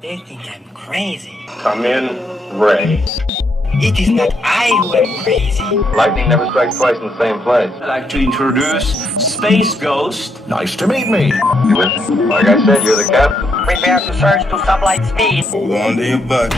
They think I'm crazy. Come in, Ray. It is not I who am crazy. Lightning never strikes twice in the same place. I'd like to introduce Space Ghost. Nice to meet me. You with me? Like I said, you're the captain. Prepare to surge to sublight speed. Hold on to your butt.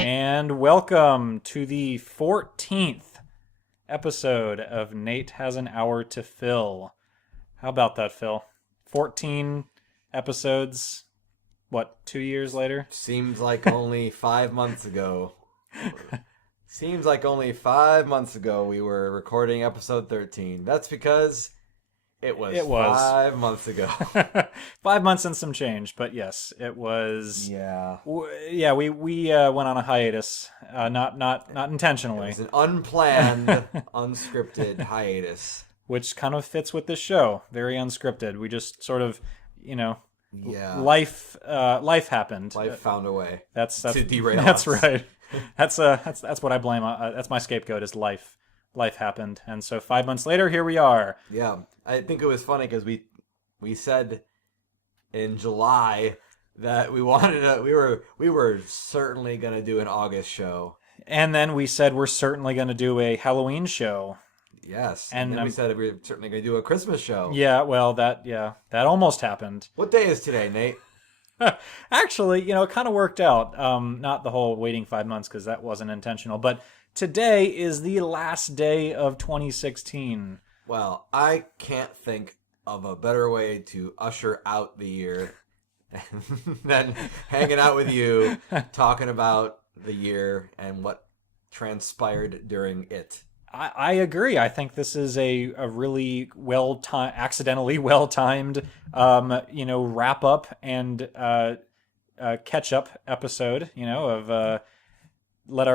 And welcome to the 14th episode of Nate Has an Hour to Fill. How about that, Phil? 14 episodes, what, 2 years later? Seems like only 5 months ago. Seems like only 5 months ago we were recording episode 13. That's because it was 5 months ago. 5 months and some change, but yes, it was. Yeah. We went on a hiatus, not intentionally. It was an unplanned, unscripted hiatus. Which kind of fits with this show. Very unscripted. We just sort of, Yeah. life happened. Life found a way. That's to derail That's us. right. That's what I blame. That's my scapegoat is life. Life happened, and so 5 months later, here we are. Yeah, I think it was funny because we said in July that we wanted to. We were certainly gonna do an August show. And then we said we're certainly going to do a Halloween show. Yes, And, then we said we were certainly gonna do a Christmas show. Yeah, well, that almost happened. What day is today, Nate? Actually, it kind of worked out. Not the whole waiting 5 months because that wasn't intentional, but today is the last day of 2016. Well, I can't think of a better way to usher out the year than hanging out with you, talking about the year and what transpired during it. I agree. I think this is a really accidentally well-timed, wrap up and catch up episode. Of let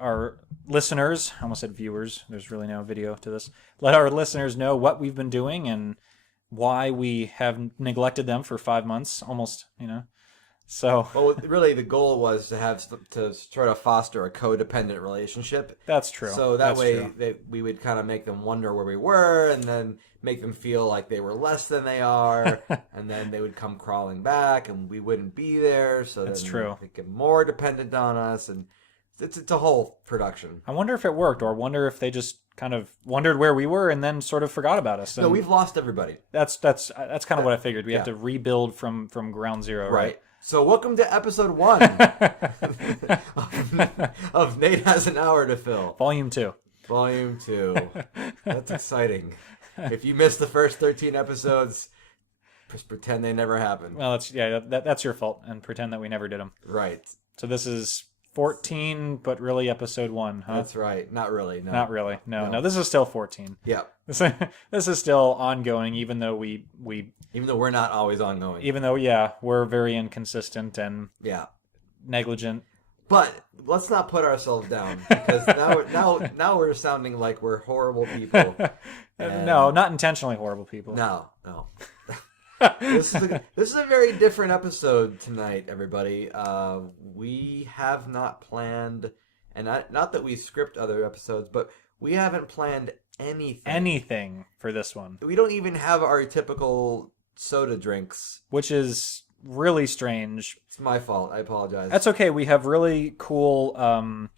our listeners, I almost said viewers. There's really no video to this. Let our listeners know what we've been doing and why we have neglected them for 5 months, almost. So, well, really, the goal was to try to foster a codependent relationship. That's true. So that way, we would kind of make them wonder where we were, and then make them feel like they were less than they are, and then they would come crawling back, and we wouldn't be there. So that's then true. They get more dependent on us, and it's a whole production. I wonder if it worked, or wonder if they just kind of wondered where we were and then sort of forgot about us. And no, we've lost everybody. That's kind of what I figured. We have to rebuild from ground zero, right? So welcome to episode 1 of Nate Has an Hour to Fill. Volume 2. Volume 2. That's exciting. If you missed the first 13 episodes, just pretend they never happened. Well, that's your fault, and pretend that we never did them. Right. So this is 14, but really episode 1, huh? That's right. Not really. No. Not really. No. This is still 14. Yeah. This is still ongoing, even though even though we're not always ongoing. Even though, we're very inconsistent and negligent. But let's not put ourselves down, because now we're sounding like we're horrible people. No, not intentionally horrible people. No. This is a very different episode tonight, everybody. We have not planned, and not that we script other episodes, but we haven't planned anything for this one. We don't even have our typical soda drinks, which is really strange. It's my fault. I apologize. That's okay. We have really cool what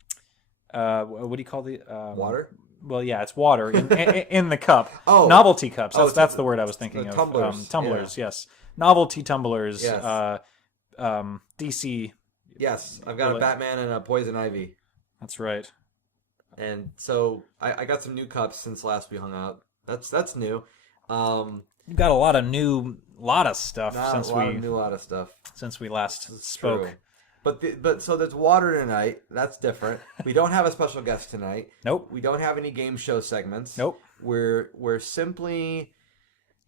do you call the water? Well, yeah, it's water in the cup. Oh, novelty cups. That's the word I was thinking of. Tumblers. Tumblers. Yes, novelty tumblers. Yes. DC. Yes, I've got a Batman and a Poison Ivy. That's right. And so I got some new cups since last we hung out. That's new. You've got a lot of stuff since we last spoke. True. But so there's water tonight. That's different. We don't have a special guest tonight. Nope. We don't have any game show segments. Nope. We're simply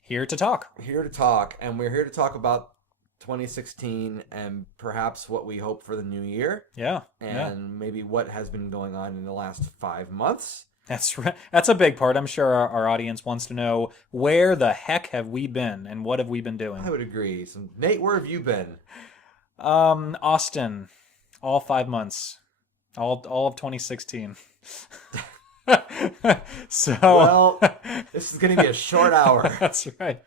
here to talk. And we're here to talk about 2016 and perhaps what we hope for the new year. Yeah. And maybe what has been going on in the last 5 months. That's right. That's a big part. I'm sure our audience wants to know, where the heck have we been and what have we been doing? I would agree. So, Nate, where have you been? Austin, all 5 months, all of 2016. So Well, this is going to be a short hour. that's right.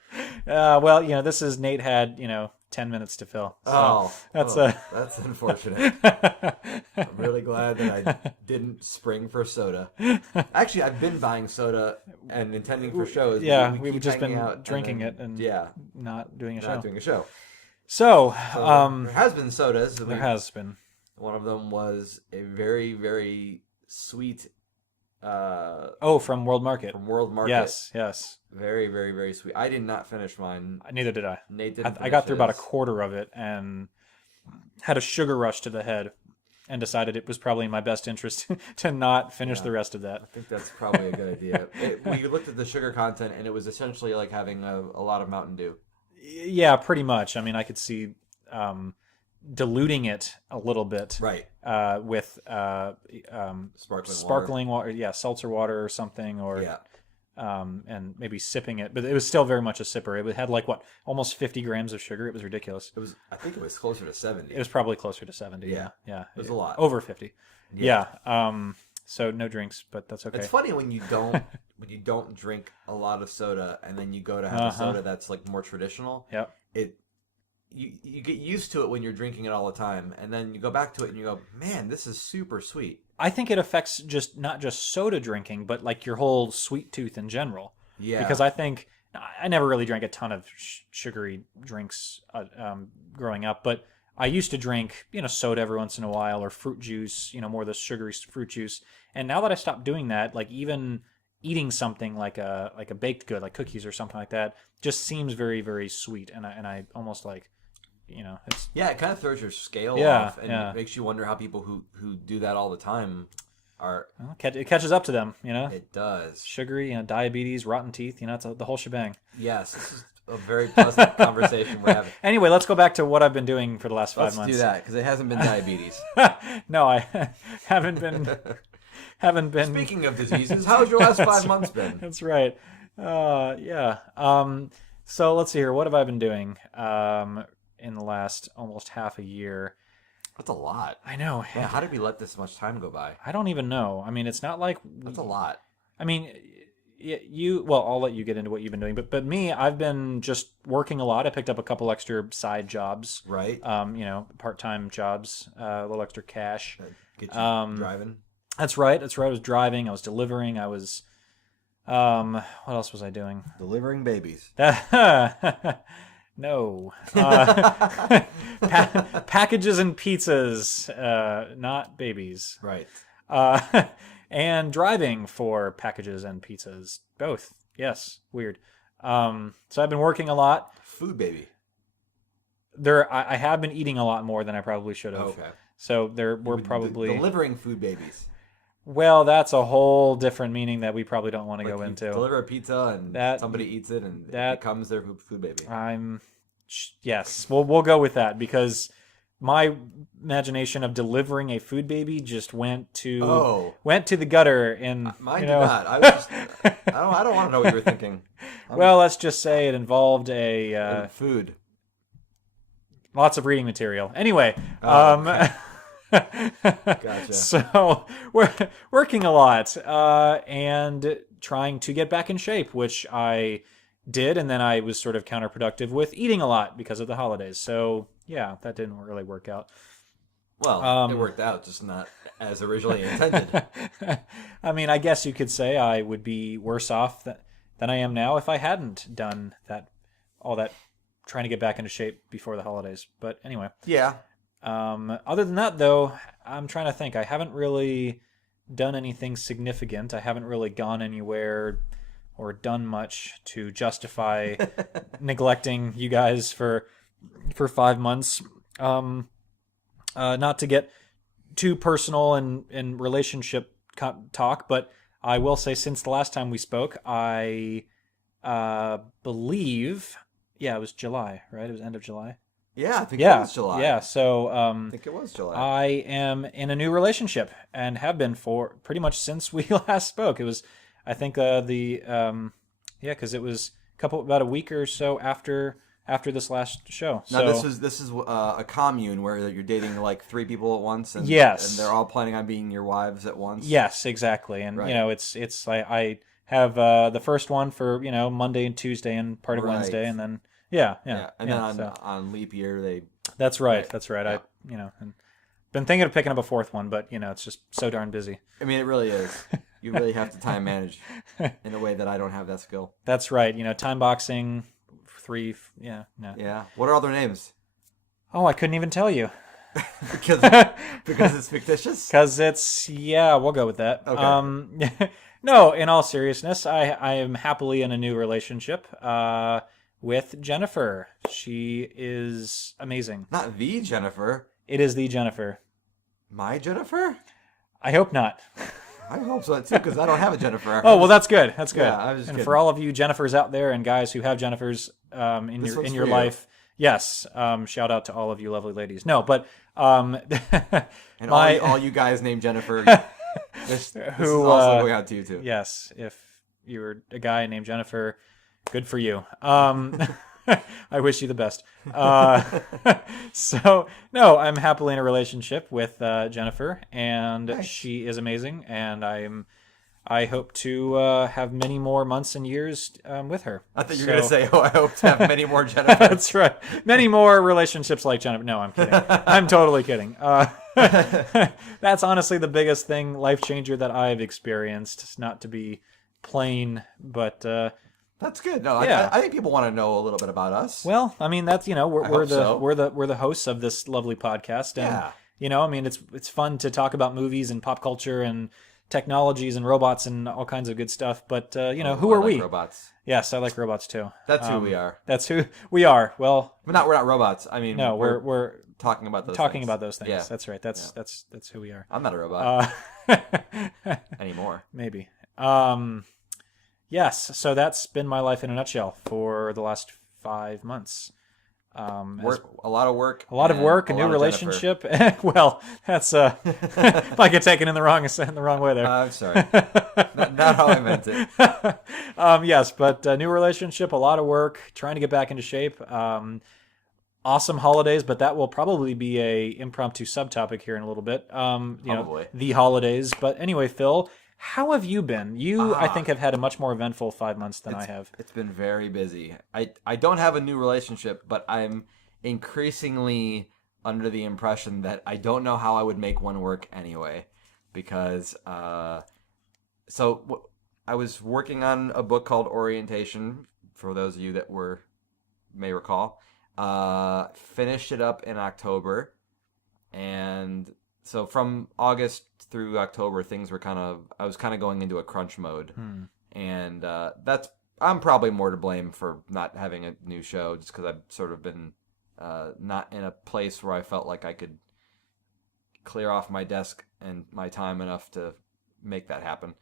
Well, this is Nate had 10 minutes to fill. So that's unfortunate. I'm really glad that I didn't spring for soda. Actually, I've been buying soda and intending for shows. Yeah, we we've keep just hanging been out drinking and it and yeah, not doing a not show. doing a show. So, There has been sodas. there has been. One of them was a very, very sweet. From World Market. From World Market. Yes. Very, very, very sweet. I did not finish mine. Neither did I. Nate didn't. I got through about a his. quarter of it and had a sugar rush to the head and decided it was probably in my best interest to not finish the rest of that. I think that's probably a good idea. We looked at the sugar content, and it was essentially like having a lot of Mountain Dew. Yeah, pretty much. I mean, I could see diluting it a little bit, Right. with sparkling water, seltzer water or something, or and maybe sipping it. But it was still very much a sipper. It had almost 50 grams of sugar. It was ridiculous. I think it was closer to 70. It was probably closer to 70. Yeah. It was a lot. Over 50. Yeah. So no drinks, but that's okay. It's funny when you don't drink a lot of soda, and then you go to have a soda that's like more traditional. Yep. You get used to it when you're drinking it all the time, and then you go back to it and you go, man, this is super sweet. I think it affects not just soda drinking, but like your whole sweet tooth in general. Yeah. Because I think I never really drank a ton of sugary drinks growing up, but I used to drink soda every once in a while, or fruit juice, more of the sugary fruit juice. And now that I stopped doing that, like even eating something like a baked good, like cookies or something like that, just seems very, very sweet, and I almost like. It's it kind of throws your scale off, and it makes you wonder how people who do that all the time are. Well, it catches up to them, It does. Sugary, diabetes, rotten teeth, it's the whole shebang. Yes, this is a very pleasant conversation we're having. Anyway, let's go back to what I've been doing for the last 5 months. Let's do that, because it hasn't been diabetes. No, I haven't been. Speaking of diseases, how's your last 5 months been? That's right. Yeah. So let's see here. What have I been doing? In the last almost half a year. That's a lot. I know. Man, how did we let this much time go by? I don't even know. I mean, it's not like that's a lot. I mean, I'll let you get into what you've been doing, but me, I've been just working a lot. I picked up a couple extra side jobs, right? Part-time jobs, a little extra cash. Get you driving. That's right. I was driving. I was delivering. I was. What else was I doing? Delivering babies. No. Packages and pizzas, not babies. Right. And driving for packages and pizzas. Both. Yes. Weird. So I've been working a lot. Food baby. I have been eating a lot more than I probably should have. Okay. So we're probably... Delivering food babies. Well, that's a whole different meaning that we probably don't want to go into. Deliver a pizza and somebody eats it and it becomes their food baby. Yes, we'll go with that, because my imagination of delivering a food baby just went to the gutter. And mine did not. I was just, I don't want to know what you were thinking. Well, let's just say it involved food. Lots of reading material. Anyway. Okay. Gotcha. So we're working a lot and trying to get back in shape, which I did, and then I was sort of counterproductive with eating a lot because of the holidays. So yeah, that didn't really work out. Well, it worked out, just not as originally intended. I mean, I guess you could say I would be worse off than I am now if I hadn't done all that trying to get back into shape before the holidays. But anyway. Yeah. Other than that, though, I'm trying to think. I haven't really done anything significant. I haven't really gone anywhere or done much to justify neglecting you guys for 5 months. Not to get too personal and relationship talk, but I will say since the last time we spoke, I believe, it was July, right? It was end of July. Yeah, I think it Yeah, was July. yeah. So I think it was July. I am in a new relationship and have been for pretty much since we last spoke. It was, I think, because it was about a week or so after this last show. Now So this is a commune where you're dating like 3 people at once, and Yes. and they're all planning on being your wives at once. yes, exactly. And Right. you know, it's I have the first one for Monday and Tuesday and part of Right. Wednesday, and then yeah. And then so on leap year they. that's right. Right. That's right. Yeah. And been thinking of picking up a fourth one, but it's just so darn busy. I mean, it really is. You really have to time manage in a way that I don't have that skill. That's right. Time boxing, 3. Yeah. No. Yeah. What are other names? Oh, I couldn't even tell you because it's fictitious. because we'll go with that. Okay. No, in all seriousness, I am happily in a new relationship with Jennifer. She is amazing. Not the Jennifer. It is the Jennifer. My Jennifer? I hope not. I hope so too, because I don't have a Jennifer. Oh well, that's good. That's good. Yeah, I was just and kidding. for all of you Jennifers out there and guys who have Jennifers in This your one's your for you. life, yes. Shout out to all of you lovely ladies. No, but And my all you guys named Jennifer. this is Who, also going out to you too. yes, if you're a guy named Jennifer, good for you. I wish you the best. So no, I'm happily in a relationship with Jennifer, and Nice. she is amazing, and I hope to have many more months and years with her. I thought you were So- going to say, "Oh, I hope to have many more Jennifer." That's right. Many more relationships like Jennifer. No, I'm kidding. I'm totally kidding. That's honestly the biggest thing, life changer that I've experienced. Not to be plain, but That's good. No, Yeah. I think people want to know a little bit about us. well, I mean that's we're hope so. we're the hosts of this lovely podcast, and Yeah. I mean it's fun to talk about movies and pop culture and technologies and robots and all kinds of good stuff. But who I are like we? Robots. Yes, I like robots too. That's who we are. That's who we are. Well, We're not robots. I mean, no, we're talking about those. talking things. about those things. Yeah. That's right. That's who we are. I'm not a robot anymore. Maybe. Yes. So that's been my life in a nutshell for the last 5 months. A lot of work. A lot of and work, a new lot of Jennifer. relationship. Well, that's might get taken in the wrong way there. I'm sorry. not how I meant it. Yes, but new relationship, a lot of work, trying to get back into shape. Awesome holidays, but that will probably be a impromptu subtopic here in a little bit. Probably. The holidays. But anyway, Phil, how have you been? I think, have had a much more eventful 5 months than I have. It's been very busy. I don't have a new relationship, but I'm increasingly under the impression that I don't know how I would make one work anyway, because I was working on a book called Orientation, for those of you that may recall. Finished it up in October, and so from August through October, I was kind of going into a crunch mode, and I'm probably more to blame for not having a new show, just because I've sort of been not in a place where I felt like I could clear off my desk and my time enough to make that happen.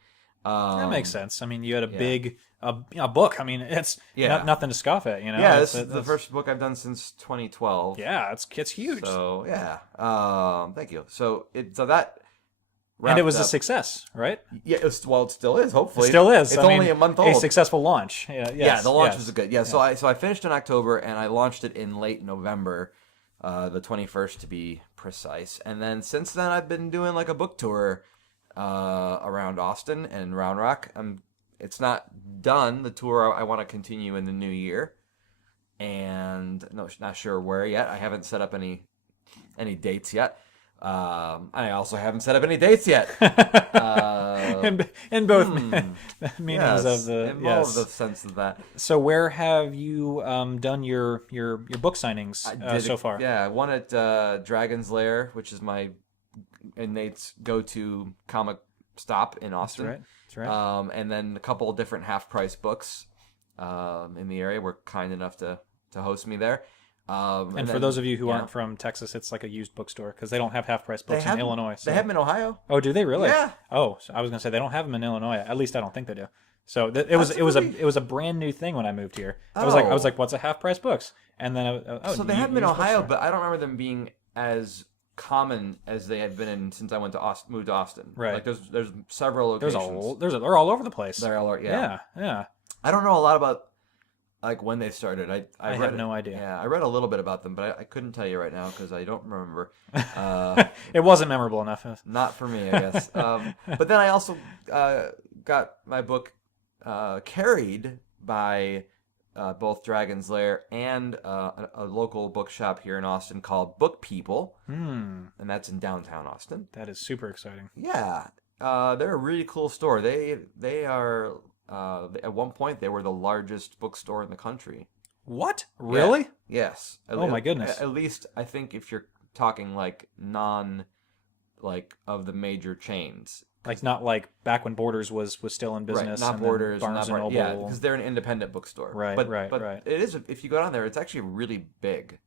That makes sense. I mean, you had a big a book. I mean, it's nothing to scoff at. Yeah, this is the first book I've done since 2012. Yeah, it's huge. So yeah, thank you. So that. And it was a wrapped up. success, right? Yeah, it still is. Hopefully, It still is. It's I mean, only a month old. A successful launch. Yeah, Yeah, the launch yes. was good. Yeah, so I finished in October and I launched it in late November, the 21st to be precise. And then since then I've been doing like a book tour around Austin and Round Rock. It's not done. The tour I want to continue in the new year, and not sure where yet. I haven't set up any dates yet. I also haven't set up any dates yet. in both meanings of the in all of the sense of that. So where have you done your book signings so far? Yeah, one at Dragon's Lair, which is my and Nate's go-to comic stop in Austin. That's right. And then a couple of different half-price books in the area were kind enough to host me there. And for those of you who aren't from Texas, it's like a used bookstore because they don't have half-price books in Illinois. So. They have them in Ohio. Oh, do they really? Yeah. Oh, so I was gonna say they don't have them in Illinois. At least I don't think they do. So it was a brand new thing when I moved here. I was like, what's a half-price books? And then so they have them in Ohio, but I don't remember them being as common as they had been since I moved to Austin. Right. Like there's several locations. They're all over the place. They're all yeah. I don't know a lot about like when they started. I have no idea. Yeah, I read a little bit about them, but I couldn't tell you right now because I don't remember. It wasn't memorable enough. Not for me, I guess. But then I also got my book carried by both Dragon's Lair and a local bookshop here in Austin called Book People, and that's in downtown Austin. That is super exciting. Yeah, they're a really cool store. They are at one point they were the largest bookstore in the country. What? Really? Yeah. Yes. Oh my goodness. At least I think if you're talking like of the major chains. Like not like back when Borders was still in business. Right, not Borders, Barnes and Noble. Yeah, because they're an independent bookstore. Right, but right. It is, if you go down there, it's actually really big.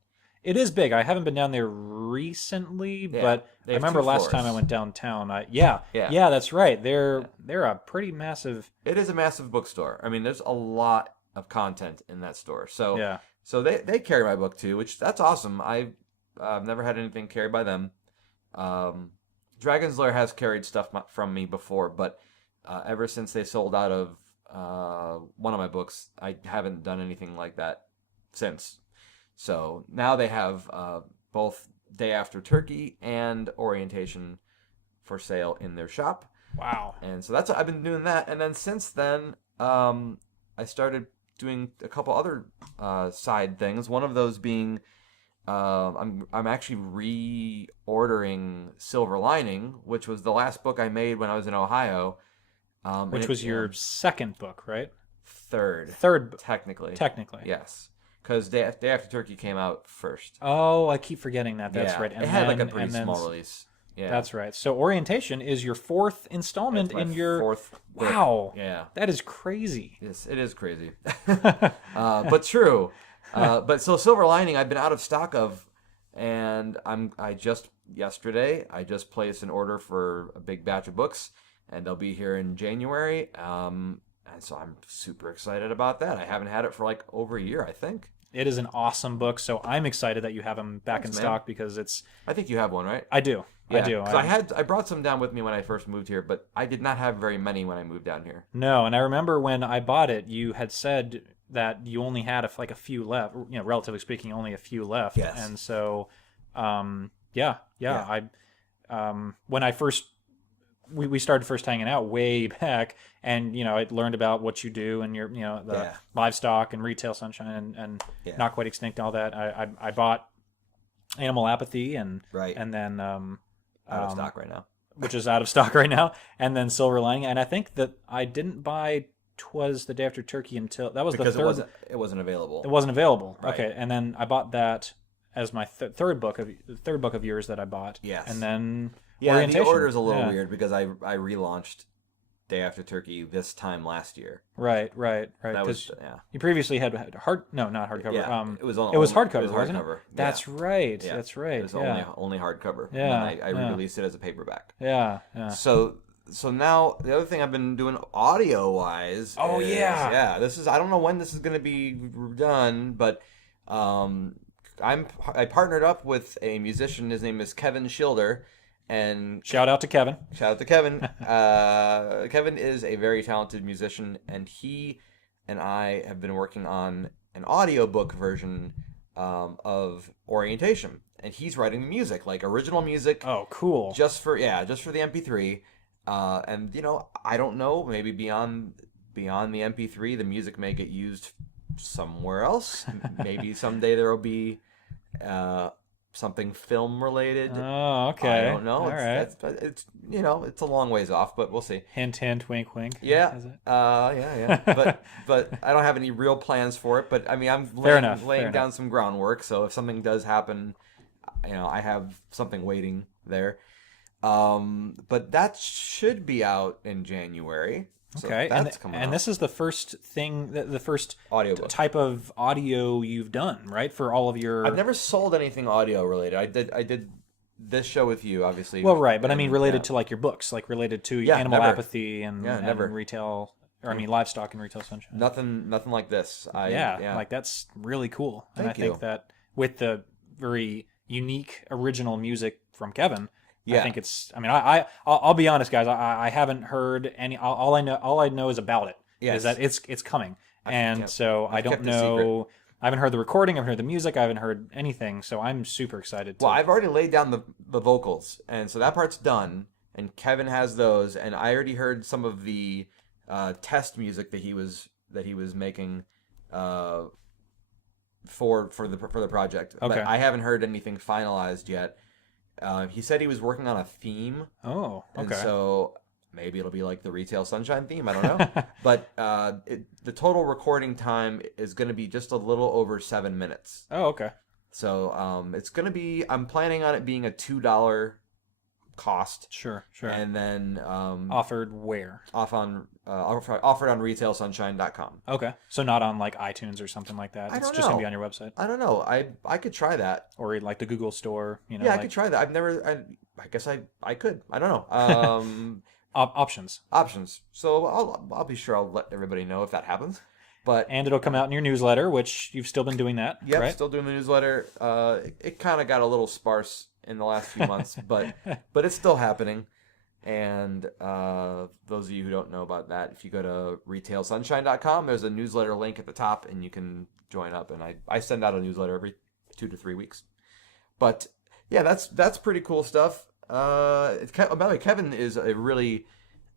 It is big. I haven't been down there recently, but I remember last time I went downtown. Yeah, that's right. They're a pretty massive. It is a massive bookstore. I mean, there's a lot of content in that store. So yeah. So they carry my book too, which that's awesome. I've never had anything carried by them. Dragon's Lair has carried stuff from me before, but ever since they sold out of one of my books, I haven't done anything like that since. So now they have both Day After Turkey and Orientation for sale in their shop. Wow. And so that's what I've been doing that. And then since then, I started doing a couple other side things. One of those being I'm actually reordering Silver Lining, which was the last book I made when I was in Ohio. Which was your second book, right? Third. Technically. Yes. Because Day After Turkey came out first. Oh, I keep forgetting that. That's right. And it had like a pretty small release. Yeah. That's right. So Orientation is your fourth installment in your... fourth book. Wow. Yeah. That is crazy. Yes, it is crazy. But true. But so Silver Lining, I've been out of stock of, and yesterday I just placed an order for a big batch of books, and they'll be here in January. And so I'm super excited about that. I haven't had it for like over a year, I think. It is an awesome book, so I'm excited that you have them back in stock because it's... I think you have one, right? I do. Yeah, I do. Because I brought some down with me when I first moved here, but I did not have very many when I moved down here. No, and I remember when I bought it, you had said that you only had a few left. You know, relatively speaking, only a few left. Yes. And so, yeah. When I first we started first hanging out way back, and I learned about what you do and your the livestock and retail sunshine and not quite extinct and all that. I bought Animal Apathy and then out of stock right now, which is out of stock right now, and then Silver Lining, and I think that I didn't buy Twas the Day After Turkey until that was because the third. It wasn't available. It wasn't available. Right. Okay, and then I bought that as my third book of yours that I bought. Yes, and then Orientation. The order's a little weird because I relaunched Day After Turkey this time last year. Right. That was You previously had not hardcover. Yeah, it was hardcover. It was wasn't hardcover. It? That's right. Yeah. That's right. It was only hardcover. Yeah. And then I re-released it as a paperback. Yeah. So now the other thing I've been doing audio wise. This is I don't know when this is going to be done, but I partnered up with a musician. His name is Kevin Schilder. And shout out to Kevin. Kevin is a very talented musician, and he and I have been working on an audiobook version of Orientation, and he's writing the music, like original music. Oh, cool! Just for the MP3, and I don't know, maybe beyond the MP3, the music may get used somewhere else. Maybe someday there will be something film related. Oh, okay. I don't know. All right. It's it's a long ways off, but we'll see. Hint, hint, wink, wink. Yeah. Yeah. But I don't have any real plans for it. But I mean, I'm laying down some groundwork. So if something does happen, I have something waiting there. But that should be out in January. So Okay, that's coming and out. this is the first thing, the first Audiobook. type of audio you've done, right? For all of your. I've never sold anything audio related. I did this show with you, obviously. Well, right, but I and, mean related yeah. to like your books, like related to Yeah, animal never. apathy and, Yeah, and never. retail, or I mean livestock and retail sunshine. Nothing like this. Like that's really cool. And I Thank you. think that with the very unique original music from Kevin, I Yeah. think it's. I mean, I'll be honest, guys. I haven't heard any. All I know is about it. Yes. Is that it's coming, and kept- so I I've don't kept it know. I haven't heard the recording. I haven't heard the music. I haven't heard anything. So I'm super excited. Well, I've already laid down the vocals, and so that part's done. And Kevin has those, and I already heard some of the test music that he was making for the project. Okay. But I haven't heard anything finalized yet. He said he was working on a theme, Oh, and okay. so maybe it'll be like the Retail Sunshine theme. I don't know. But the total recording time is going to be just a little over 7 minutes. Oh, okay. So it's going to be. I'm planning on it being a $2 cost, Sure. and then Offered where? offered on retailsunshine.com. Okay. So not on like iTunes or something like that. I It's don't just gonna know. be on your website I don't know. I could try that. or like the Google Store. You know. Yeah, I like could try that. I've never. I guess I could. I don't know. options. Options. So I'll be sure I'll let everybody know if that happens. But And it'll come out in your newsletter, which you've still been doing that, yep, right? still doing the newsletter. It kind of got a little sparse in the last few months, but it's still happening. And those of you who don't know about that, if you go to retailsunshine.com, there's a newsletter link at the top, and you can join up. And I send out a newsletter every 2 to 3 weeks. But yeah, that's pretty cool stuff. By the way, Kevin is a really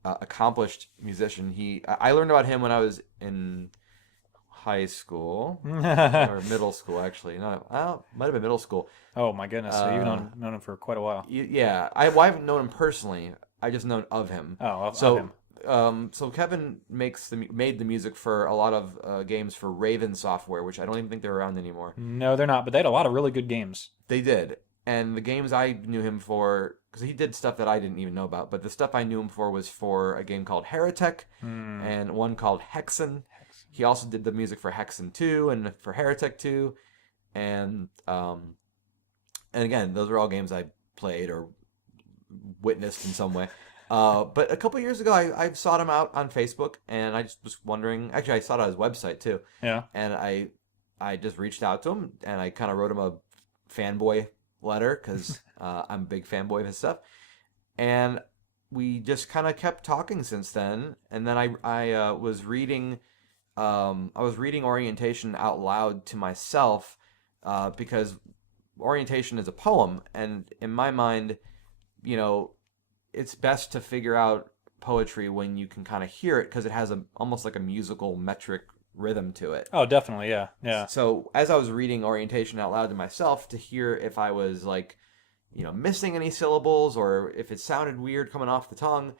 accomplished musician. I learned about him when I was in high school or middle school, actually. No, might have been middle school. Oh my goodness! So you've known him for quite a while. Yeah, I haven't known him personally. I just known of him. Oh, of so him. So Kevin made the music for a lot of games for Raven Software, which I don't even think they're around anymore. No, they're not. But they had a lot of really good games. They did, and the games I knew him for, because he did stuff that I didn't even know about, but the stuff I knew him for was for a game called Heretic and one called Hexen. He also did the music for Hexen 2 and for Heretic 2, and again, those are all games I played or witnessed in some way. But a couple years ago, I sought him out on Facebook, and I just was wondering. Actually, I sought out his website too. Yeah. And I just reached out to him, and I kind of wrote him a fanboy letter because I'm a big fanboy of his stuff. And we just kind of kept talking since then. And then I was reading Orientation out loud to myself because Orientation is a poem, and in my mind, you know, it's best to figure out poetry when you can kind of hear it because it has almost like a musical metric rhythm to it. Oh, definitely. Yeah. So as I was reading Orientation out loud to myself to hear if I was like, you know, missing any syllables or if it sounded weird coming off the tongue,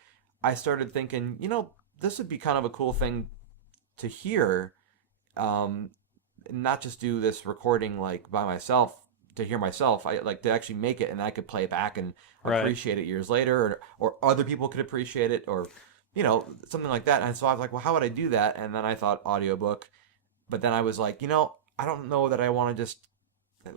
I started thinking, you know, this would be kind of a cool thing to hear, not just do this recording like by myself to hear myself. I like to actually make it and I could play it back and appreciate it years later, or other people could appreciate it, or you know, something like that. And so I was like, well, how would I do that? And then I thought audiobook, but then I was like, you know, I don't know that I want to just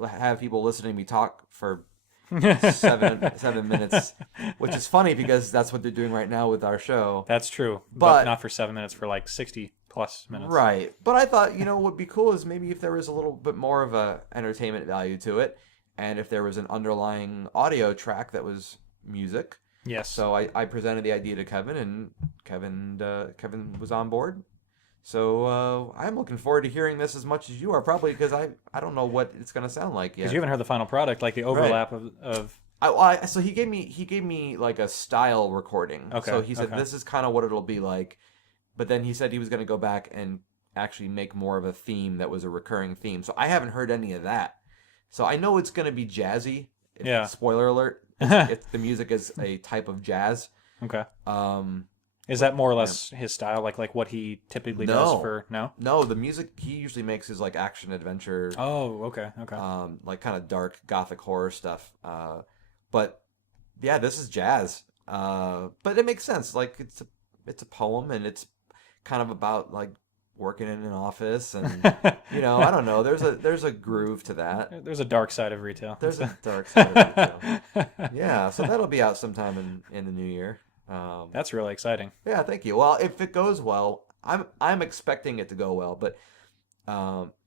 have people listening to me talk for 7 minutes, which is funny because that's what they're doing right now with our show. That's true, but not for 7 minutes, for like 60 plus minutes. Right. But I thought, you know, what would be cool is maybe if there was a little bit more of a entertainment value to it, and if there was an underlying audio track that was music. Yes. So I presented the idea to Kevin, and Kevin was on board. So I'm looking forward to hearing this as much as you are, probably because I don't know what it's going to sound like yet. Because you haven't heard the final product, like the overlap of So he gave me like a style recording. Okay. So he said okay. this is kind of what it'll be like, but then he said he was going to go back and actually make more of a theme that was a recurring theme. So I haven't heard any of that. So I know it's going to be jazzy. Yeah. Spoiler alert. If the music is a type of jazz. Okay. Is that more or less his style, like what he typically does for No, the music he usually makes is like action adventure. Oh, okay. Like kind of dark gothic horror stuff. But yeah, this is jazz. But it makes sense. Like it's a poem, and it's kind of about like working in an office, and I don't know. There's a groove to that. There's a dark side of retail. There's a dark side of retail. Yeah, so that'll be out sometime in the new year. That's really exciting. Yeah, thank you. Well, if it goes well, I'm expecting it to go well, but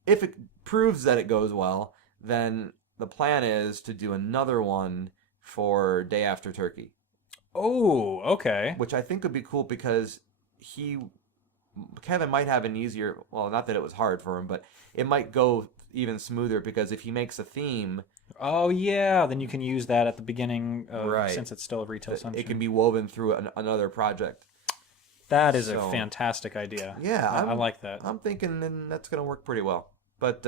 if it proves that it goes well, then the plan is to do another one for Day After Turkey. Oh, okay. Which I think would be cool because Kevin might have an easier, well, not that it was hard for him, but it might go even smoother because if he makes a theme. Oh, yeah. Then you can use that at the beginning, right. Since it's still a retail sunshine. It can be woven through another project. That is a fantastic idea. Yeah. I like that. I'm thinking that's going to work pretty well. But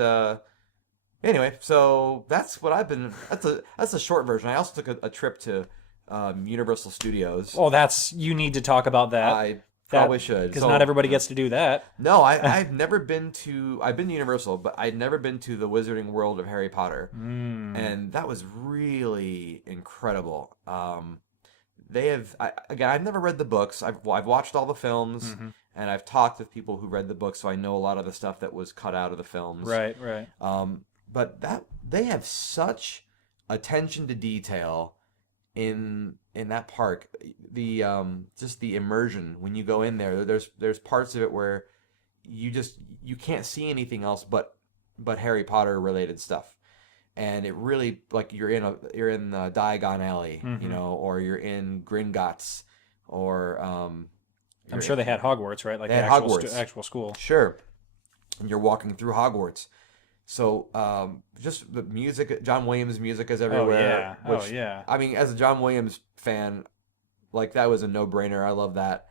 anyway, so that's what I've been, that's a short version. I also took a trip to Universal Studios. Oh, you need to talk about that. I probably should. Because not everybody gets to do that. No, I've never been to, I've been to Universal, but I'd never been to the Wizarding World of Harry Potter. And that was really incredible. I've never read the books. I've watched all the films, and I've talked with people who read the books, so I know a lot of the stuff that was cut out of the films. Right. But they have such attention to detail in that park. The just the immersion when you go in there. There's parts of it where you can't see anything else but Harry Potter related stuff. And it really, like, you're in Diagon Alley, or you're in Gringotts, or I'm sure they had Hogwarts, right? Like they had actual school. Sure. And you're walking through Hogwarts. So just the music, John Williams' music is everywhere. Oh yeah. I mean, as a John Williams fan, like, that was a no-brainer. I love that.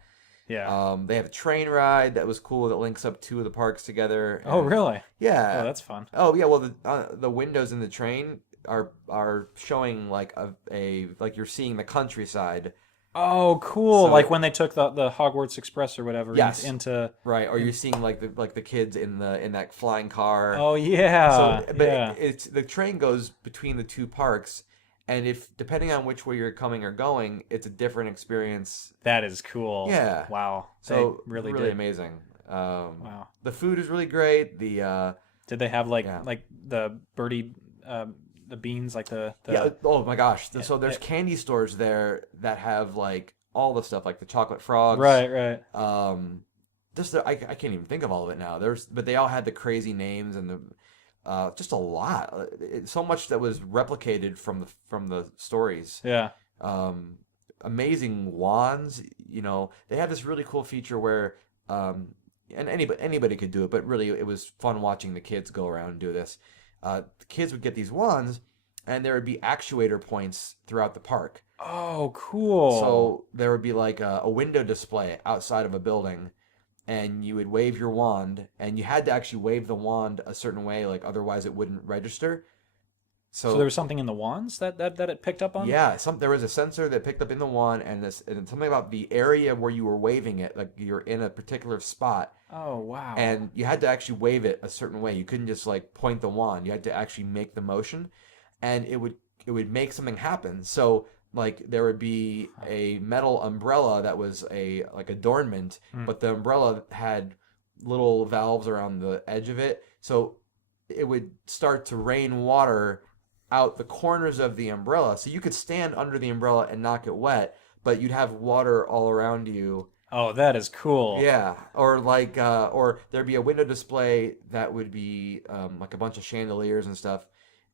Yeah. They have a train ride that was cool that links up two of the parks together. Oh, really? Yeah. Oh, that's fun. Oh, yeah. Well, the windows in the train are showing like like you're seeing the countryside. Oh, cool! So, like when they took the Hogwarts Express or whatever. Yes. Into right, or you're seeing like the kids in that flying car. Oh yeah. So, but it's the train goes between the two parks. And if, depending on which way you're coming or going, it's a different experience. That is cool. Yeah. Wow. So they really did. Amazing. Wow. The food is really great. Did they have like the birdie, the beans, like the yeah. Oh my gosh. So there's candy stores there that have like all the stuff, like the chocolate frogs. Right. I can't even think of all of it now. But they all had the crazy names and the. Just a lot, so much that was replicated from the stories. Yeah. Amazing wands. They had this really cool feature where, and anybody could do it, but really it was fun watching the kids go around and do this. The kids would get these wands, and there would be actuator points throughout the park. Oh, cool. So there would be like a window display outside of a building. And you would wave your wand, and you had to actually wave the wand a certain way, like otherwise it wouldn't register. So there was something in the wands that it picked up on? Yeah, there was a sensor that picked up in the wand, and something about the area where you were waving it, like you're in a particular spot. Oh, wow. And you had to actually wave it a certain way. You couldn't just like point the wand. You had to actually make the motion, and it would make something happen. So like there would be a metal umbrella that was like adornment, but the umbrella had little valves around the edge of it, so it would start to rain water out the corners of the umbrella. So you could stand under the umbrella and not get wet, but you'd have water all around you. Oh, that is cool. Yeah, or like or there'd be a window display that would be like a bunch of chandeliers and stuff.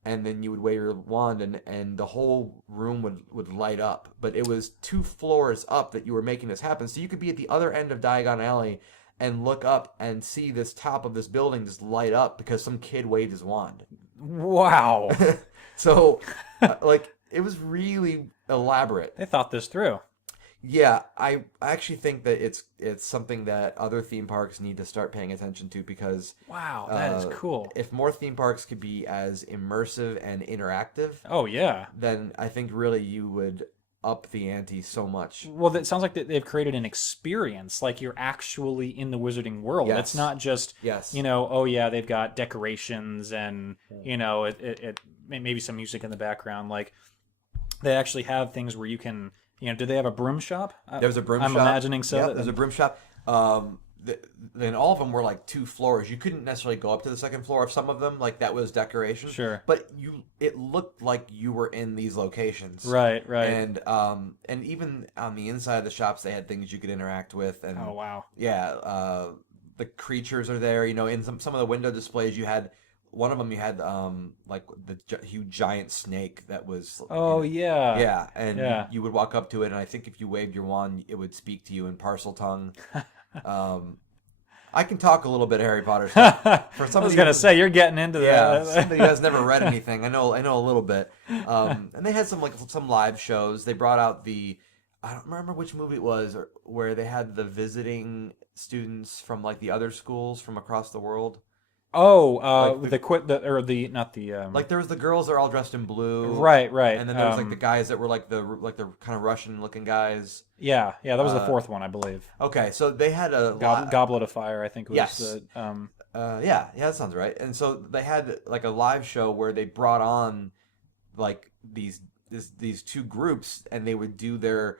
And then you would wave your wand, and the whole room would light up. But it was 2 floors up that you were making this happen. So you could be at the other end of Diagon Alley and look up and see this top of this building just light up because some kid waved his wand. Wow. So, like, it was really elaborate. They thought this through. Yeah, I actually think that it's something that other theme parks need to start paying attention to because wow, that is cool. If more theme parks could be as immersive and interactive, oh yeah, then I think really you would up the ante so much. Well, it sounds like they've created an experience, like you're actually in the Wizarding World. Yes. It's not just oh yeah, they've got decorations and it maybe some music in the background. Like they actually have things where you can, do they have a broom shop? There's a broom I'm shop. imagining so. Yeah, there's a broom shop. Then all of them were like 2 floors. You couldn't necessarily go up to the second floor of some of them, like that was decoration. Sure. But it looked like you were in these locations. Right. And even on the inside of the shops, they had things you could interact with. And Oh, wow. yeah, the creatures are there. In some of the window displays, you had one of them. You had like the huge giant snake that was. Oh, yeah. Yeah, and Yeah. you would walk up to it, and I think if you waved your wand, it would speak to you in parcel tongue. I can talk a little bit of Harry Potter stuff. For I somebody was gonna say you're getting into that. somebody who has never read anything, I know a little bit. And they had some live shows. They brought out I don't remember which movie it was, where they had the visiting students from like the other schools from across the world. Oh, Like Like there was the girls that are all dressed in blue, right, and then there was like the guys that were like the kind of Russian looking guys. yeah, that was the fourth one, I believe. Okay, so they had a Goblet of Fire, I think was Yes. the yeah, that sounds right. And so they had like a live show where they brought on like these 2 groups, and they would do their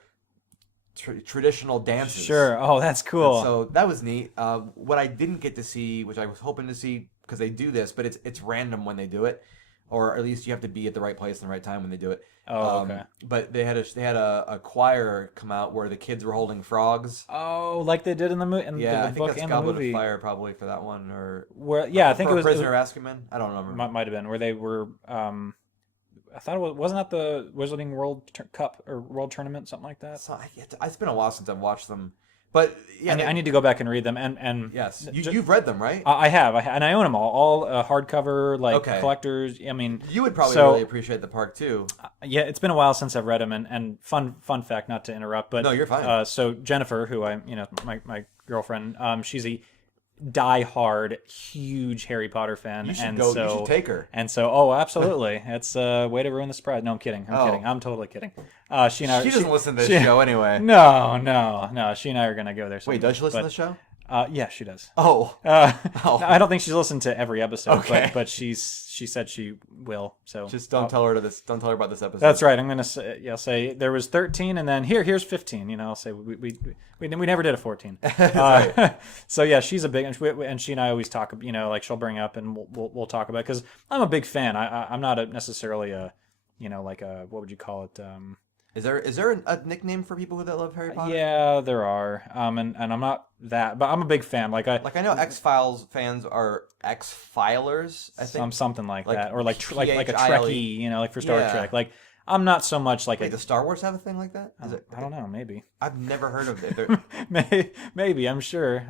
traditional dances. Sure. Oh, that's cool. And so that was neat. What I didn't get to see, which I was hoping to see, because they do this, but it's random when they do it, or at least you have to be at the right place and the right time when they do it. Oh, okay. But they had a choir come out where the kids were holding frogs. Oh, like they did in the movie, Yeah, the I think book that's and the Goblet movie. of Fire probably for that one, or I think it was Prisoner of Azkaban. I don't remember. Might have been where they were. I thought wasn't that the Wizarding World Cup or World Tournament, something like that. So it's been a while since I've watched them, but yeah, I need to go back and read them. And yes, you've read them, right? I have, and I own them all hardcover, like Okay. collectors. I mean, You would probably so- really appreciate the park too. yeah, it's been a while since I've read them. And fun fact, not to interrupt, but No, you're fine. So Jennifer, who my girlfriend, she's a die-hard, huge Harry Potter fan. You should and go. So, You should take her. And so, absolutely, it's a way to ruin the surprise. No, I'm kidding. I'm kidding. I'm totally kidding. She Doesn't listen to this show anyway. No. She and I are gonna go there. Wait, does she listen to the show? Yeah, she does. Oh. I don't think she's listened to every episode, Okay. but she said she will. So Just don't tell her Don't tell her about this episode. that's right. I'm gonna say there was 13, and then here's 15. I'll say we never did a 14. right. So yeah, she's a big, and she and I always talk. Like she'll bring up, and we'll talk about, because I'm a big fan. I'm not necessarily a like a, what would you call it? Is there a nickname for people that love Harry Potter? Yeah, there are. And I'm not that, but I'm a big fan. Like I know X-Files fans are X-Filers, I think. something like that, or like a THILE. Trekkie, like for Star Yeah. Trek. Like I'm not so much like Wait, does Star Wars have a thing like that? I don't know, maybe. I've never heard of it. Maybe, I'm sure.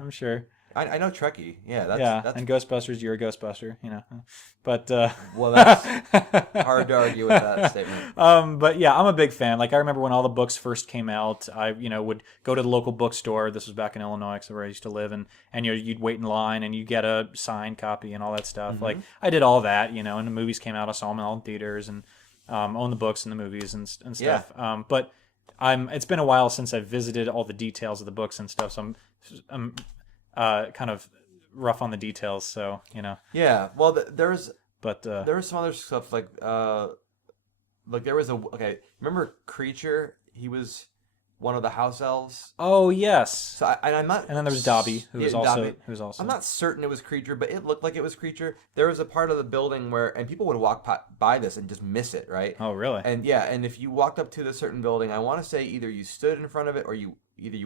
I know Trekkie. Yeah, that's and Ghostbusters, you're a Ghostbuster, But well, that's hard to argue with that statement. But yeah, I'm a big fan. Like I remember when all the books first came out, I would go to the local bookstore. This was back in Illinois, where I used to live, and you'd wait in line and you get a signed copy and all that stuff. Mm-hmm. Like I did all that, and the movies came out, I saw them all in theaters, and own the books and the movies and stuff. Yeah. But it's been a while since I've visited all the details of the books and stuff, so I'm kind of rough on the details. So Yeah, well, there was some other stuff like there was remember Creature? He was one of the house elves. Oh yes. So I'm not. And then there was Dobby, who was also. I'm not certain it was Creature, but it looked like it was Creature. There was a part of the building and people would walk by this and just miss it, right? Oh really? And yeah, and if you walked up to the certain building, I want to say either you stood in front of it, or you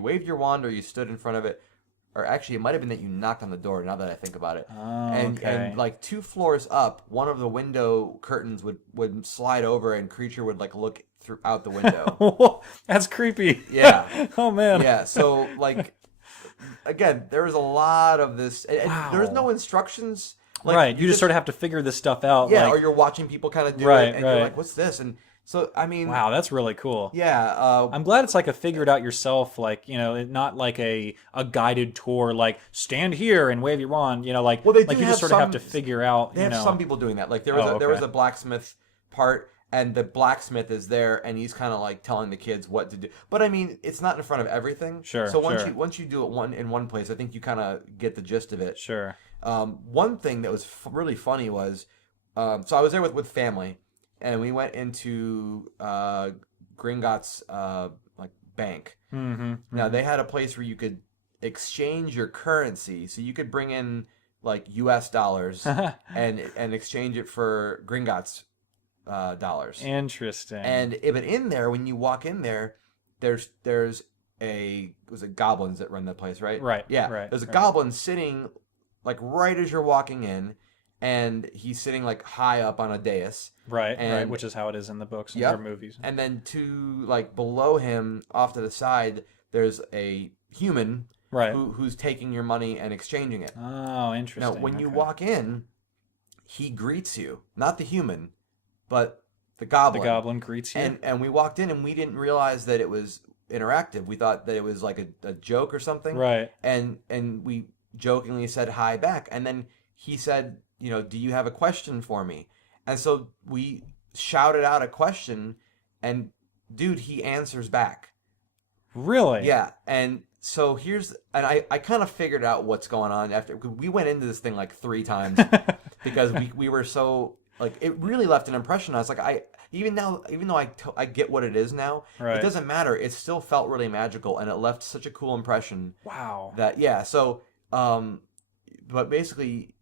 waved your wand, or you stood in front of it. Or actually, it might have been that you knocked on the door, now that I think about it. Oh, and like 2 floors up, one of the window curtains would slide over, and Creature would like look out the window. That's creepy. Yeah. Oh man. Yeah. So like, again, there was a lot of this. And Wow. there was no instructions. Like, right. You just sort of have to figure this stuff out. Yeah. Like, or you're watching people kind of do Right, it, and right. you're like, "What's this?" And so I mean, wow, that's really cool. yeah. I'm glad it's like a figure it out yourself, like, not like a guided tour, like stand here and wave your wand, like, Well, they like do you have just sort of have some- to figure out, They have some people doing that. Like there was there was a blacksmith part, and the blacksmith is there, and he's kind of like telling the kids what to do. But I mean, it's not in front of everything. Sure. So sure. once you do it in one place, I think you kind of get the gist of it. Sure. One thing that was really funny was, so I was there with family, and we went into Gringotts like bank. Mm-hmm. Now they had a place where you could exchange your currency, so you could bring in like U.S. dollars and exchange it for Gringotts dollars. Interesting. And but in there, when you walk in there, there's was it goblins that run that place, right? Right. Yeah. Right. There's a goblin sitting like right as you're walking in, and he's sitting like high up on a dais. Right. And, right. Which is how it is in the books and yep. their movies. And then to like below him, off to the side, there's a human Right. who's taking your money and exchanging it. Oh, interesting. Now, when you Okay. walk in, he greets you, not the human, but the goblin. The goblin greets you. And we walked in and we didn't realize that it was interactive. We thought that it was like a joke or something. Right. And we jokingly said hi back. And then he said, do you have a question for me? And so we shouted out a question, and dude, he answers back. Really? Yeah. And so I kind of figured out what's going on after we went into this thing like 3 times because we were so like, it really left an impression on us. Like even though I get what it is now, Right. it doesn't matter. It still felt really magical, and it left such a cool impression. Wow. That yeah. So but basically,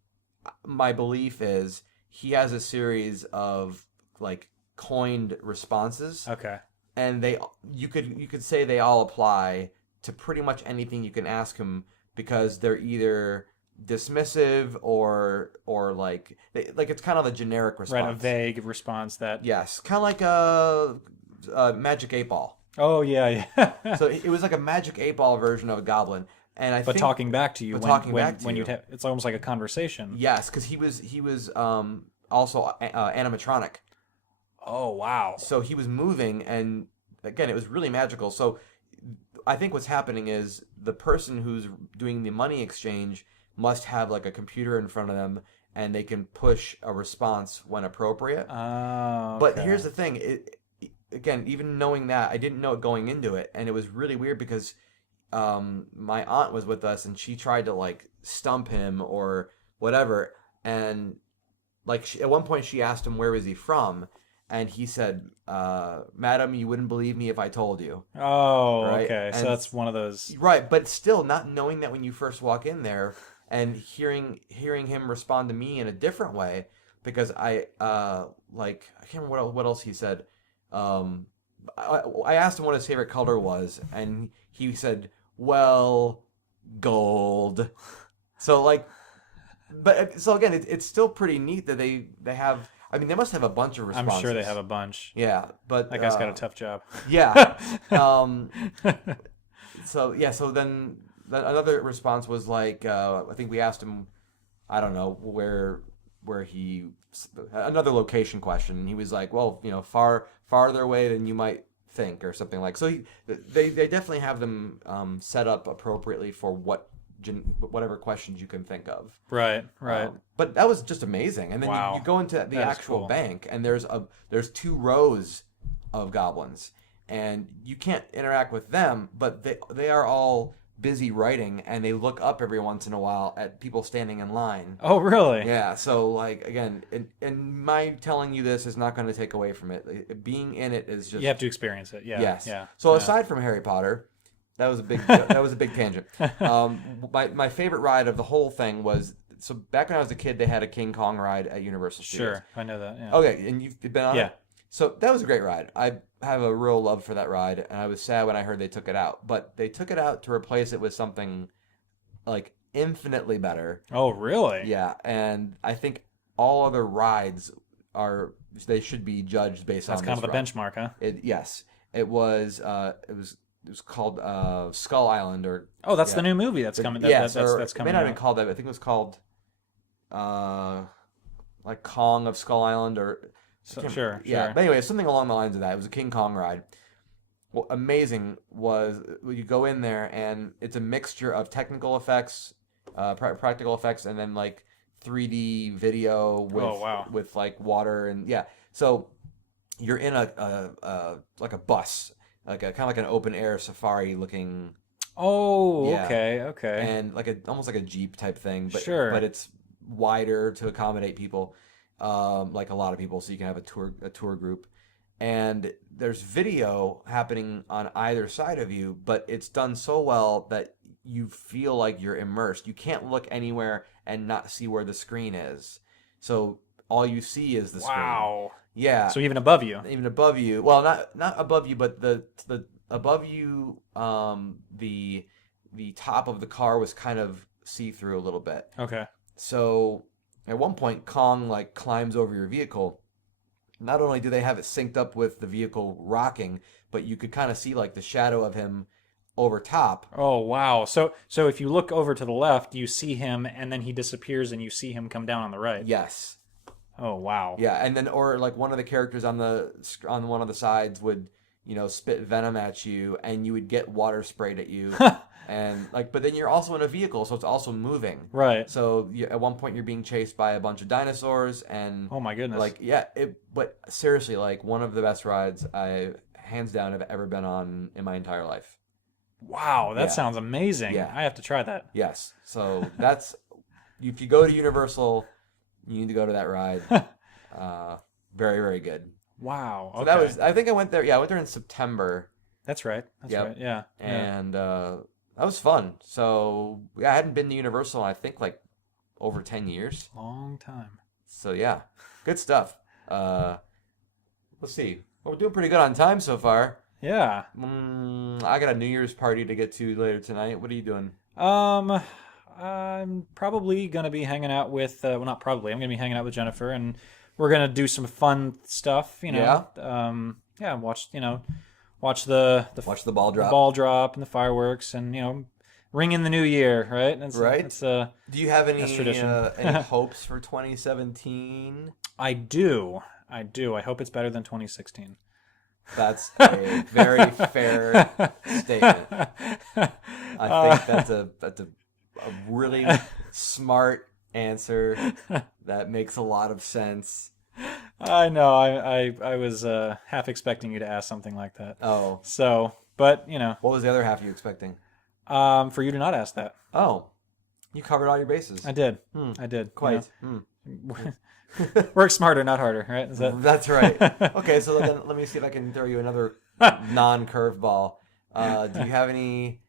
my belief is he has a series of like coined responses, Okay. and you could say they all apply to pretty much anything you can ask him, because they're either dismissive or like it's kind of a generic response. Right. A vague response that. Yes, kind of like a Magic 8-Ball. Oh yeah. Yeah. So it was like a Magic 8-Ball version of a goblin, and I But think talking back to you but when talking when, back to when you. you'd have, it's almost like a conversation. Yes, because he was also animatronic. Oh wow. So he was moving, and again, it was really magical. So I think what's happening is the person who's doing the money exchange must have like a computer in front of them, and they can push a response when appropriate. Oh. But okay. here's the thing. Again, even knowing that, I didn't know it going into it, and it was really weird because my aunt was with us, and she tried to like stump him or whatever, and like at one point she asked him where was he from, and he said, "Madam, you wouldn't believe me if I told you." Oh. Right? Okay. So And- that's one of those. Right, but still not knowing that when you first walk in there, and hearing him respond to me in a different way, because I can't remember what else he said. I asked him what his favorite color was, and he said, "Well, gold." So like, but so again, it's still pretty neat that they have. I mean, they must have a bunch of responses. I'm sure they have a bunch. Yeah, but That guy's got a tough job. Yeah. So then another response was like, I think we asked him, I don't know where he, another location question, and he was like, well, farther away than you might think, or something like. So they definitely have them set up appropriately for whatever questions you can think of. Right. But that was just amazing. And then Wow. you go into the That is actual cool. bank, and there's 2 rows of goblins, and you can't interact with them, but they are all busy writing, and they look up every once in a while at people standing in line. Oh, really? Yeah, so like again, and my telling you this is not going to take away from it. Being in it is just You have to experience it. Yeah. yes. Yeah. So yeah. aside from Harry Potter, that was a big tangent. My favorite ride of the whole thing was, so back when I was a kid, they had a King Kong ride at Universal Studios. Sure, I know that. Yeah. Okay, and you've been on Yeah. it? So that was a great ride. I have a real love for that ride, and I was sad when I heard they took it out. But they took it out to replace it with something like infinitely better. Oh, really? Yeah, and I think all other rides they should be judged based That's on kind this of the ride. benchmark, huh? Yes, it was called Skull Island, or Oh, that's yeah. the new movie that's coming. Yes, that's or coming. it may not have out. been called that. I think it was called like Kong of Skull Island, or Sure. yeah. But anyway, something along the lines of that. It was a King Kong ride. What amazing was you go in there, and it's a mixture of technical effects, practical effects, and then like 3D video with Oh, wow. with like water, and yeah. So you're in a like a bus, like a kind of like an open air safari looking, Oh, Yeah. okay. and like almost like a Jeep type thing, but Sure. but it's wider to accommodate people. like a lot of people, so you can have a tour group. And there's video happening on either side of you, but it's done so well that you feel like you're immersed. You can't look anywhere and not see where the screen is. So all you see is the screen. Wow. Yeah. So even above you. Even above you. Well, not above you, but the above you, the top of the car was kind of see-through a little bit. Okay. So at one point, Kong like climbs over your vehicle. Not only do they have it synced up with the vehicle rocking, but you could kind of see like the shadow of him over top. Oh wow! So if you look over to the left, you see him, and then he disappears, and you see him come down on the right. Yes. Oh wow! Yeah, and then or like one of the characters on one of the sides would spit venom at you, and you would get water sprayed at you, and like but then you're also in a vehicle, so it's also moving. Right. So at one point you're being chased by a bunch of dinosaurs, and oh my goodness! Like but seriously, like one of the best rides I hands down have ever been on in my entire life. Wow, that sounds amazing. Yeah. I have to try that. Yes. So that's if you go to Universal, you need to go to that ride. Very, very good. Wow. Okay. So that was I think I went there. Yeah, I went there in September. That's right. That's Yep. right. Yeah. And that was fun. So yeah, I hadn't been to Universal in I think like over 10 years. Long time. So yeah, good stuff. Let's see. Well, we're doing pretty good on time so far. Yeah. I got a New Year's party to get to later tonight. What are you doing? I'm probably gonna be hanging out with. Well, not probably. I'm gonna be hanging out with Jennifer, and we're gonna do some fun stuff. Yeah. Yeah. Watch the Watch the ball drop. the ball drop and the fireworks, and ring in the new year, right? Right. Do you have any tradition. any hopes for 2017? I do. I hope it's better than 2016. That's a very fair statement. I think that's a really smart answer that makes a lot of sense. I know. I was half expecting you to ask something like that. Oh. So, but What was the other half you expecting? for you to not ask that. Oh. You covered all your bases. I did. I did. Quite. Work smarter, not harder, right? Is that... That's right. Okay, so then let me see if I can throw you another non-curveball. Do you have any...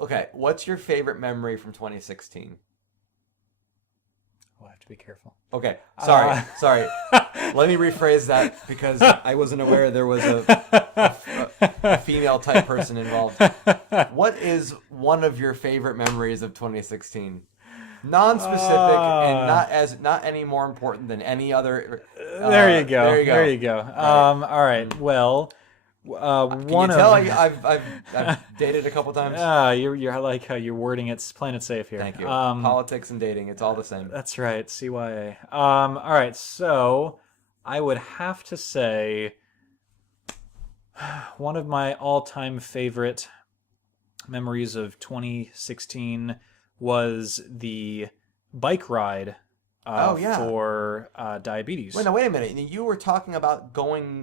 Okay, what's your favorite memory from 2016? I'll have to be careful. Okay, sorry. Let me rephrase that because I wasn't aware there was a female type person involved. What is one of your favorite memories of 2016? Non-specific and not any more important than any other. There you go. There you go. All right. Well, Can you tell I've dated a couple times? You're like how you're wording it, playing it safe here. Thank you. Politics and dating, it's all the same. That's right. CYA. All right. So I would have to say one of my all-time favorite memories of 2016 was the bike ride for diabetes. Wait a minute. You were talking about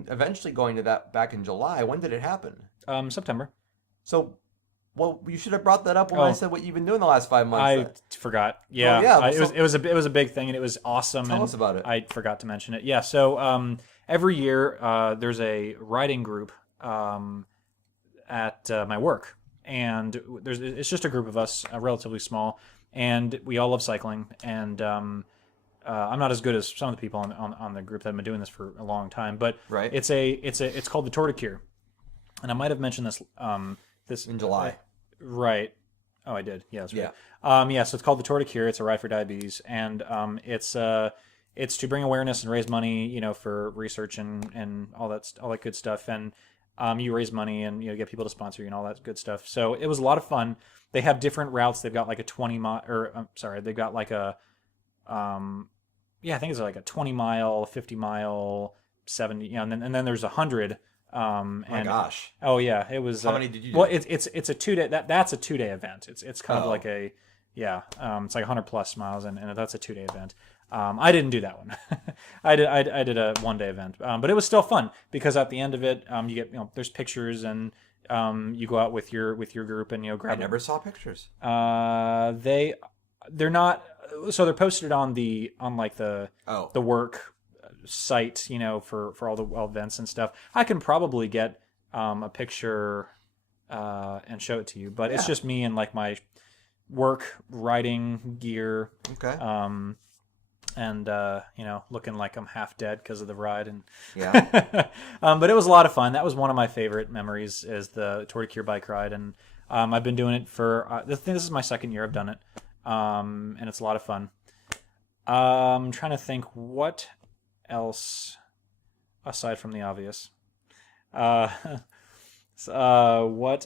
eventually going to that back in July. When did it happen? September. So, well, you should have brought that up when I said what you've been doing the last 5 months. I forgot. Yeah, it was a big thing, and it was awesome. Tell us about it. I forgot to mention it. Yeah, so every year there's a riding group at my work. And it's just a group of us, relatively small, and we all love cycling. And I'm not as good as some of the people on the group that have been doing this for a long time, but Right. it's called the Tour de Cure, and I might have mentioned this In July. Right? Oh, I did. Yeah, that's right. Yeah. So it's called the Tour de Cure. It's a ride for diabetes, and it's to bring awareness and raise money, for research and all that good stuff. And you raise money and get people to sponsor you and all that good stuff. So it was a lot of fun. They have different routes. They've got like a 20 mile, they've got like a, I think it's like a 20 mile, 50 mile, 70, and then there's 100. My gosh. Oh yeah, it was. How many did you do? Well, it's a 2-day. That's a 2-day event. It's kind of like it's like 100 plus miles, and that's a 2-day event. I didn't do that one. I did a 1-day event, but it was still fun because at the end of it, you get there's pictures and you go out with your group and grab. I never saw pictures. They're not so they're posted on the Oh. the work site, for all the events and stuff. I can probably get a picture and show it to you, but it's Yeah. just me in like my work writing gear, Okay. and looking like I'm half dead because of the ride. And Yeah. but it was a lot of fun. That was one of my favorite memories, is the Tour de Cure bike ride, and I've been doing it for this is my second year I've done it, and it's a lot of fun. I'm trying to think what else aside from the obvious. What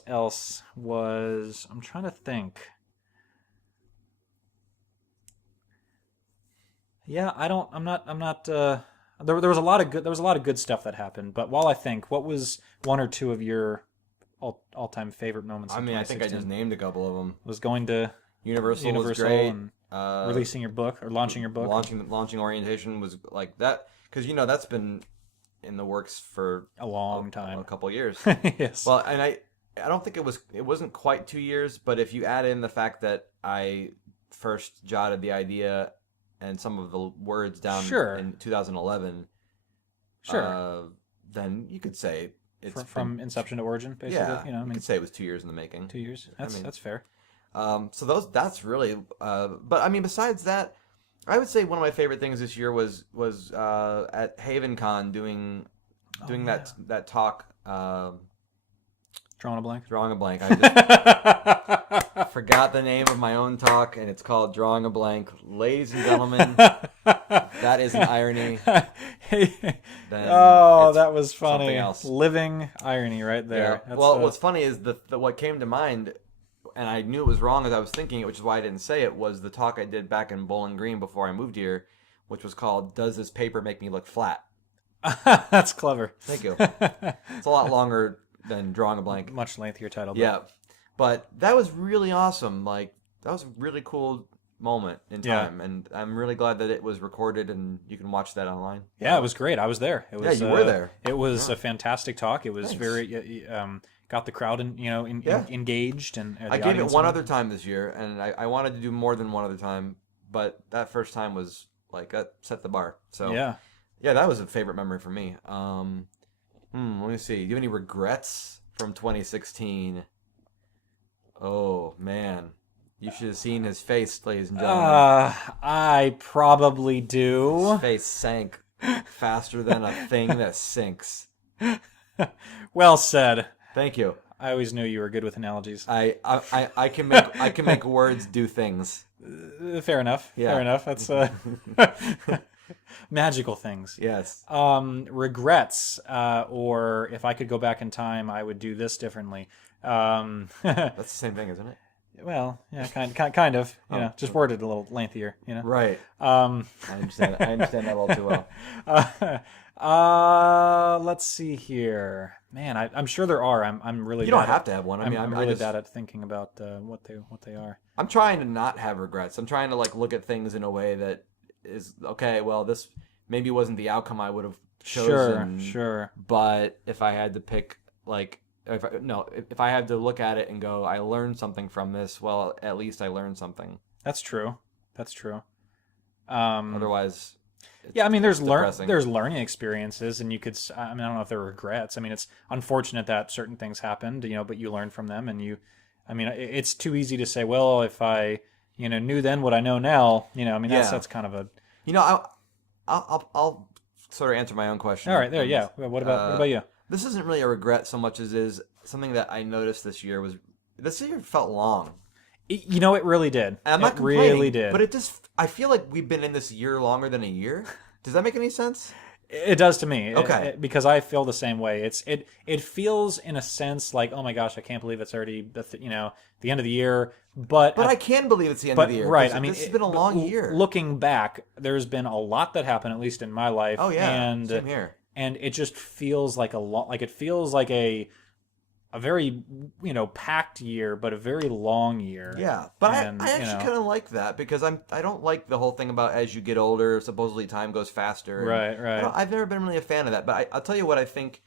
else was? I'm trying to think. Yeah, I'm not. There was a lot of good stuff that happened. But while I think, what was one or two of your all-time favorite moments? I of mean, I think I 2016? just named a couple of them. Was going to Universal was great. and releasing your book or launching your book. Launching orientation was like that, because that's been in the works for a long time, a couple years. Yes. Well, and I don't think it wasn't quite 2 years, but if you add in the fact that I first jotted the idea and some of the words down Sure. in 2011, Sure. then you could say it's from inception to origin, basically. yeah. You could say it was 2 years in the making. 2 years. That's fair. So that's really. But I mean, besides that, I would say one of my favorite things this year was at HavenCon doing that talk. Drawing a blank. Drawing a blank. I just forgot the name of my own talk, and it's called Drawing a Blank. Ladies and gentlemen, that is an irony. Then that was funny. something else. Living irony right there. Yeah. Well, what's funny is what came to mind, and I knew it was wrong as I was thinking it, which is why I didn't say it, was the talk I did back in Bowling Green before I moved here, which was called "Does This Paper Make Me Look Flat?" That's clever. Thank you. It's a lot longer than Drawing a Blank. Much lengthier title. Yeah, but that was really awesome. Like, that was a really cool moment in time, and I'm really glad that it was recorded and you can watch that online. Yeah, it was great. I was there. It was, you were there. It was a fantastic talk. It was Thanks. very got the crowd engaged, and I gave it one other time this year, and I wanted to do more than one other time, but that first time was like, that set the bar. So yeah, that was a favorite memory for me. Let me see. Do you have any regrets from 2016? Oh man, you should have seen his face, ladies and gentlemen. I probably do. His face sank faster than a thing that sinks. Well said. Thank you. I always knew you were good with analogies. I can make words do things. Fair enough. Yeah. Fair enough. That's magical things. Yes. Regrets, or if I could go back in time, I would do this differently. That's the same thing, isn't it? Well, yeah, kind of. Just worded a little lengthier. Right. I understand that all too well. Let's see here. Man, I'm sure there are. I'm really. You don't have to have one. I mean, I'm really bad at thinking about what they are. I'm trying to not have regrets. I'm trying to look at things in a way that is okay. Well, this maybe wasn't the outcome I would have chosen. Sure. But if I had to pick, if I had to look at it and go, I learned something from this. Well, at least I learned something. That's true. Otherwise. Yeah, I mean, there's depressing. there's learning experiences, and you could. I don't know if there are regrets. I mean, it's unfortunate that certain things happened, but you learn from them, and you. I mean, it's too easy to say, well, if I, knew then what I know now, I mean, that's kind of a. I'll sort of answer my own question. All right, there, yeah. What about you? This isn't really a regret so much as is something that I noticed this year felt long. It really did. And I'm not it complaining, really did. but I feel like we've been in this year longer than a year. Does that make any sense? It does to me. Okay. Because I feel the same way. It feels in a sense like, oh my gosh, I can't believe it's already the end of the year. But I can believe it's the end of the year. Right. I mean, this has been a long year. Looking back, there's been a lot that happened, at least in my life. Oh yeah. And same here. And it just feels like a lot. Like it feels like a very packed year, but a very long year. Yeah, but I actually kind of like that, because I don't like the whole thing about as you get older, supposedly time goes faster. Right. I've never been really a fan of that, but I'll tell you what I think.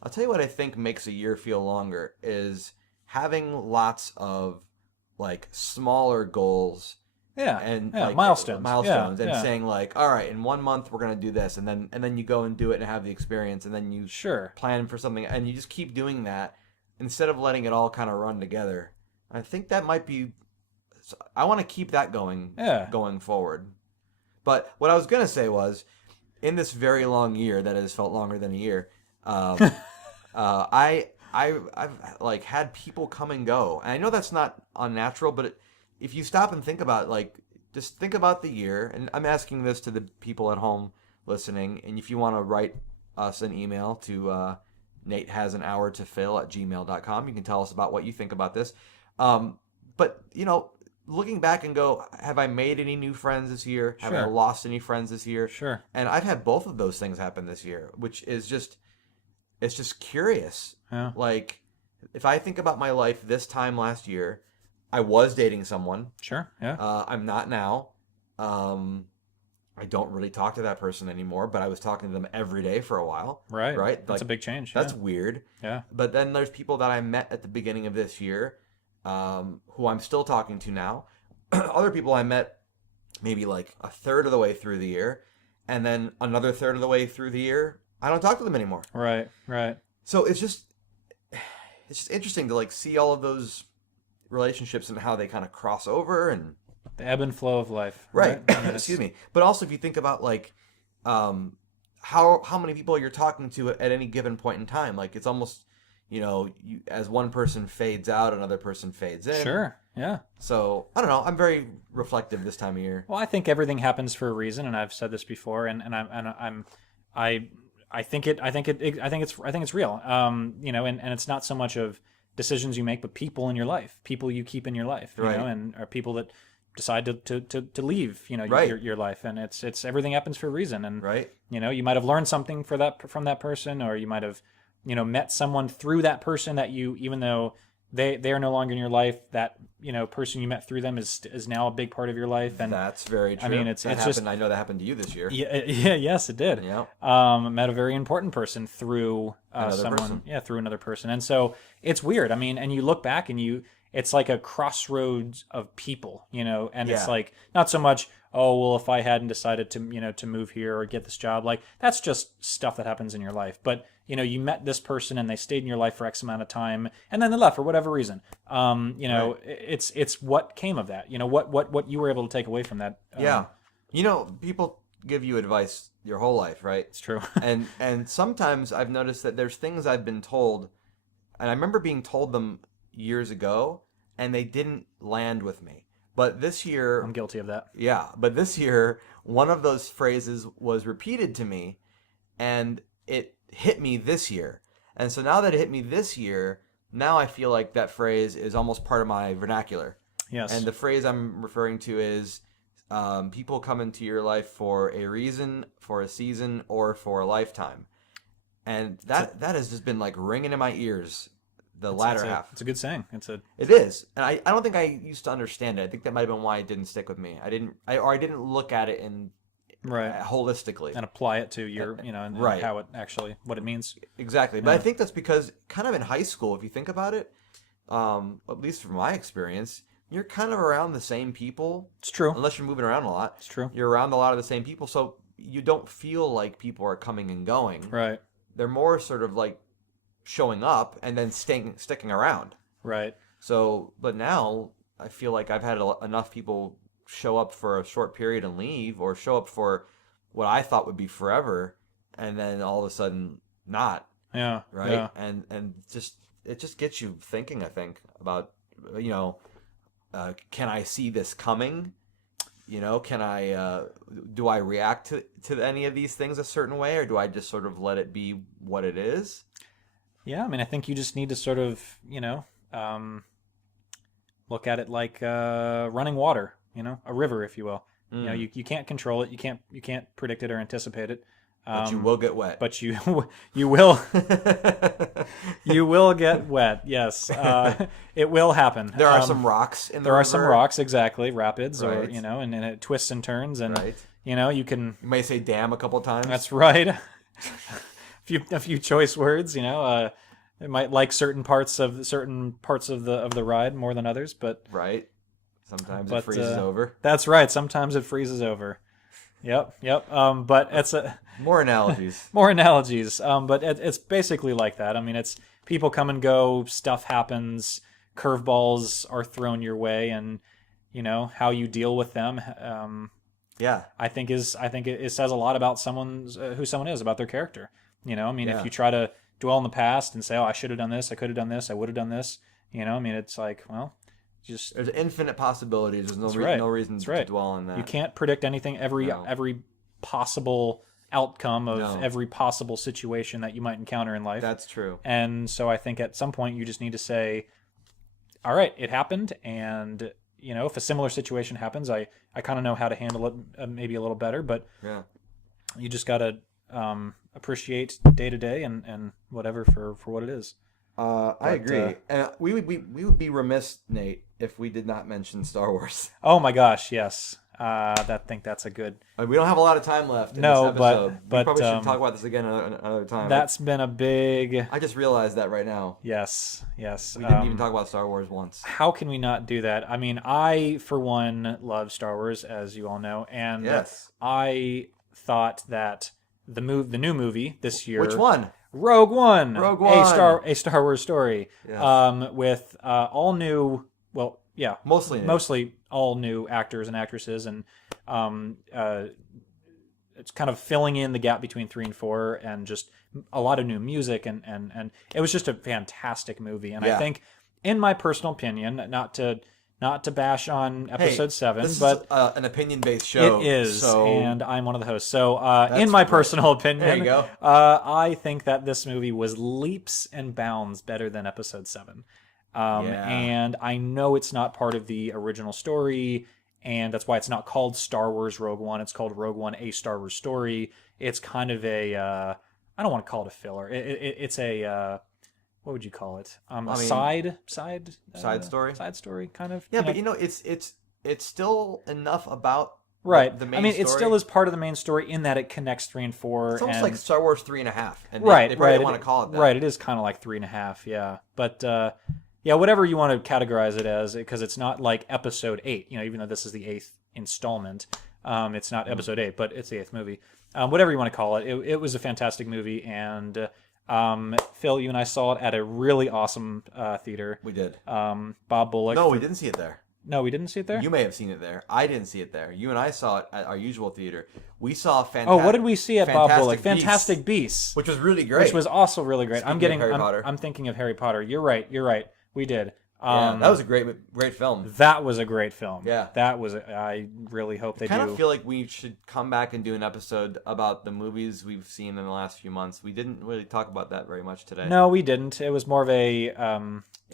I'll tell you what I think makes a year feel longer is having lots of smaller goals Yeah. and Yeah. like Milestones. and Yeah. saying like, all right, in 1 month we're gonna do this, and then you go and do it and have the experience, and then you Sure. plan for something, and you just keep doing that instead of letting it all kind of run together. I think that might be. I want to keep that going. Yeah. Going forward. But what I was gonna say was, in this very long year that has felt longer than a year, I've like had people come and go, and I know that's not unnatural, but if you stop and think about just think about the year, and I'm asking this to the people at home listening, and if you want to write us an email to NateHasAnHourToPhil@gmail.com, you can tell us about what you think about this. But looking back and go, have I made any new friends this year? Have I Sure. lost any friends this year? Sure. And I've had both of those things happen this year, which is it's just curious. Yeah. Like, if I think about my life this time last year, I was dating someone. Sure. Yeah. I'm not now. I don't really talk to that person anymore, but I was talking to them every day for a while. Right. Right? That's a big change. That's yeah. weird. Yeah. But then there's people that I met at the beginning of this year, who I'm still talking to now. Other people I met maybe like a third of the way through the year, and then another third of the way through the year, I don't talk to them anymore. Right. Right. So it's just interesting to like see all of those relationships and how they kind of cross over and The ebb and flow of life. right. I mean, Excuse me. But also if you think about like how many people you're talking to at any given point in time, like it's almost as one person fades out, another person fades in. Sure. Yeah. So I don't know. I'm very reflective this time of year. Well, I think everything happens for a reason, and I've said this before, and I think it's real. And it's not so much of decisions you make, but people in your life, people you keep in your life, Right. and are people that decide to leave, Right. your life, and it's everything happens for a reason, and Right. you might have learned something from that person, or you might have met someone through that person that even though they are no longer in your life, that person you met through them is now a big part of your life. And That's very true. I mean, it's that just happened. I know that happened to you this year. yes, it did. Yeah. Met a very important person through Another someone. person. Yeah, through another person. And so it's weird. I mean, and you look back and it's like a crossroads of people, and it's Yeah. like not so much, oh, well, if I hadn't decided to move here or get this job, like that's just stuff that happens in your life. But you met this person and they stayed in your life for X amount of time and then they left for whatever reason. Right. It's what came of that, what you were able to take away from that. Yeah. People give you advice your whole life, right? It's true. and sometimes I've noticed that there's things I've been told, and I remember being told them years ago, and they didn't land with me. But this year, I'm guilty of that. yeah, but this year, one of those phrases was repeated to me, and it hit me this year. And so now that it hit me this year, now I feel like that phrase is almost part of my vernacular. Yes. And the phrase I'm referring to is people come into your life for a reason, for a season, or for a lifetime. And that has just been like ringing in my ears the latter half. It's a good saying. It is. And I don't think I used to understand it. I think that might have been why it didn't stick with me. I didn't look at it in right holistically. and apply it to your, and Right. how it actually, what it means. Exactly. But Yeah. I think that's because kind of in high school, if you think about it, at least from my experience, you're kind of around the same people. It's true. Unless you're moving around a lot. It's true. You're around a lot of the same people, so you don't feel like people are coming and going. Right. They're more sort of like showing up and then sticking around. Right. So, but now I feel like I've had enough people show up for a short period and leave, or show up for what I thought would be forever, and then all of a sudden not. Yeah. Right. Yeah. And it just gets you thinking, I think, about can I see this coming? Can I do I react to any of these things a certain way, or do I just sort of let it be what it is? Yeah. I mean, I think you just need to sort of, look at it like running water, a river, if you will. You can't control it. You can't predict it or anticipate it. But you will get wet. But you will you will get wet. Yes, it will happen. There are some rocks in the There river. are some rocks, exactly, rapids, or Right. and it twists and turns, and Right. you can. You may say "damn" a couple times. That's right. a few choice words. It might like certain parts of the ride more than others, but right. Sometimes But, it freezes over. That's right. Sometimes it freezes over. Yep. But it's More analogies. more analogies. But it's basically like that. I mean, it's people come and go, stuff happens, curveballs are thrown your way, and how you deal with them. Yeah. I think it says a lot about who someone is, about their character. I mean, Yeah. if you try to dwell in the past and say, "Oh, I should have done this, I could have done this, I would have done this," I mean, it's like, well, just There's infinite possibilities. There's no right. no reason That's to right. dwell on that. You can't predict anything. Every possible outcome of No. every possible situation that you might encounter in life. That's true. And so I think at some point you just need to say, all right, it happened, and if a similar situation happens, I kind of know how to handle it maybe a little better, but Yeah. you just got to appreciate day to day and whatever for what it is. I agree. And we would be remiss, Nate, if we did not mention Star Wars. Oh my gosh, yes. I think that's a good. We don't have a lot of time left in No, this but- episode. but, we probably should talk about this again another time. That's been a big. I just realized that right now. Yes. We didn't even talk about Star Wars once. How can we not do that? I mean, I, for one, love Star Wars, as you all know, and Yes. I thought that the new movie this year, Which one? Rogue One, Rogue One. a Star Wars story, Yes. with all new, well, yeah, Mostly new. mostly all new actors and actresses, and it's kind of filling in the gap between 3 and 4, and just a lot of new music, and it was just a fantastic movie. And Yeah. I think, in my personal opinion, not to bash on episode 7, this but is an opinion-based show. it is, so and I'm one of the hosts. So, in That's my great. personal opinion, There you go. I think that this movie was leaps and bounds better than episode 7. Yeah. And I know it's not part of the original story, and that's why it's not called Star Wars Rogue One. It's called Rogue One: A Star Wars Story. It's kind of a, I don't want to call it a filler. It's a, what would you call it? Side story? Side story, kind of. yeah, but it's still enough about right. the main I mean, it story. still is part of the main story in that it connects 3 and 4. It's almost and, like Star Wars 3.5. And right, they probably right. don't want to call it that. Right, it is kind of like 3.5, yeah. But yeah, whatever you want to categorize it as, because it's not like episode 8. Even though this is the 8th installment, it's not episode 8, but it's the 8th movie. Whatever you want to call it, it was a fantastic movie, and Phil, you and I saw it at a really awesome theater. We did. Bob Bullock. No, we didn't see it there. No, we didn't see it there. You may have seen it there. I didn't see it there. You and I saw it at our usual theater. We saw Oh, what did we see at Bob Bullock? Fantastic Beasts, Beasts, which was really great. which was also really great. Speaking of Harry Potter. I'm thinking of Harry Potter. You're right. We did. Yeah, that was a great film. That was a great film. Yeah. I really hope they I kind do. of feel like we should come back and do an episode about the movies we've seen in the last few months. We didn't really talk about that very much today. No, we didn't. It was more of a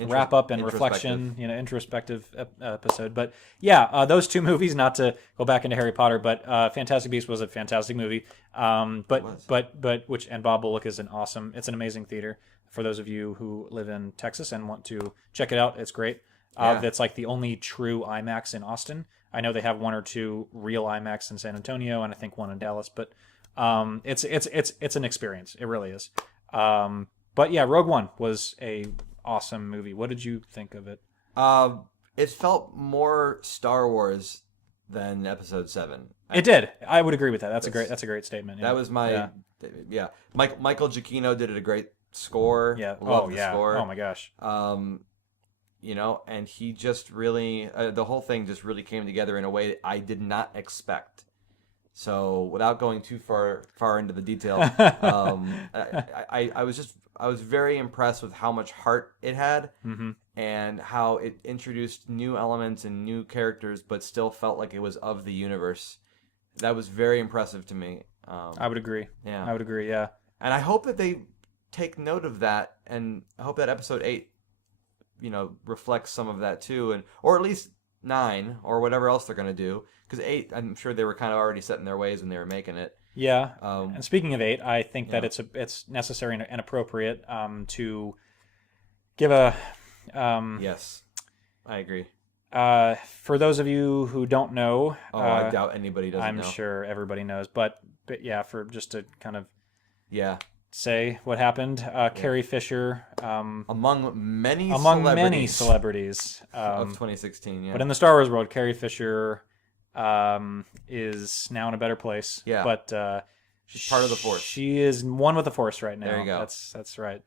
wrap up and reflection, introspective episode. But yeah, those two movies. Not to go back into Harry Potter, but Fantastic Beasts was a fantastic movie. But which, and Bob Bullock is it's an amazing theater. For those of you who live in Texas and want to check it out, it's great. That's like the only true IMAX in Austin. I know they have 1 or 2 real IMAX in San Antonio, and I think 1 in Dallas. But it's an experience. It really is. But yeah, Rogue One was a awesome movie. What did you think of it? It felt more Star Wars than Episode 7. It did. I would agree with that. That's a great statement. Yeah. That was my Michael Giacchino did a great score. Yeah. Loved the score. Oh my gosh. And he just really the whole thing just really came together in a way that I did not expect. So without going too far into the detail, I was very impressed with how much heart it had, and how it introduced new elements and new characters, but still felt like it was of the universe. That was very impressive to me. I would agree. Yeah. I would agree. Yeah. And I hope that they take note of that, and I hope that episode 8, reflects some of that too, or at least 9 or whatever else they're going to do. Because 8, I'm sure they were kind of already set in their ways when they were making it. Yeah. And speaking of 8, I think that it's necessary and appropriate to give a. Yes, I agree. For those of you who don't know, I doubt anybody doesn't know. I'm sure everybody knows, but yeah, for just to kind of say what happened. Carrie Fisher, among many celebrities of 2016. Yeah, but in the Star Wars world, Carrie Fisher is now in a better place. Yeah, but she's part of the Force. She is one with the Force right now. There you go. That's right.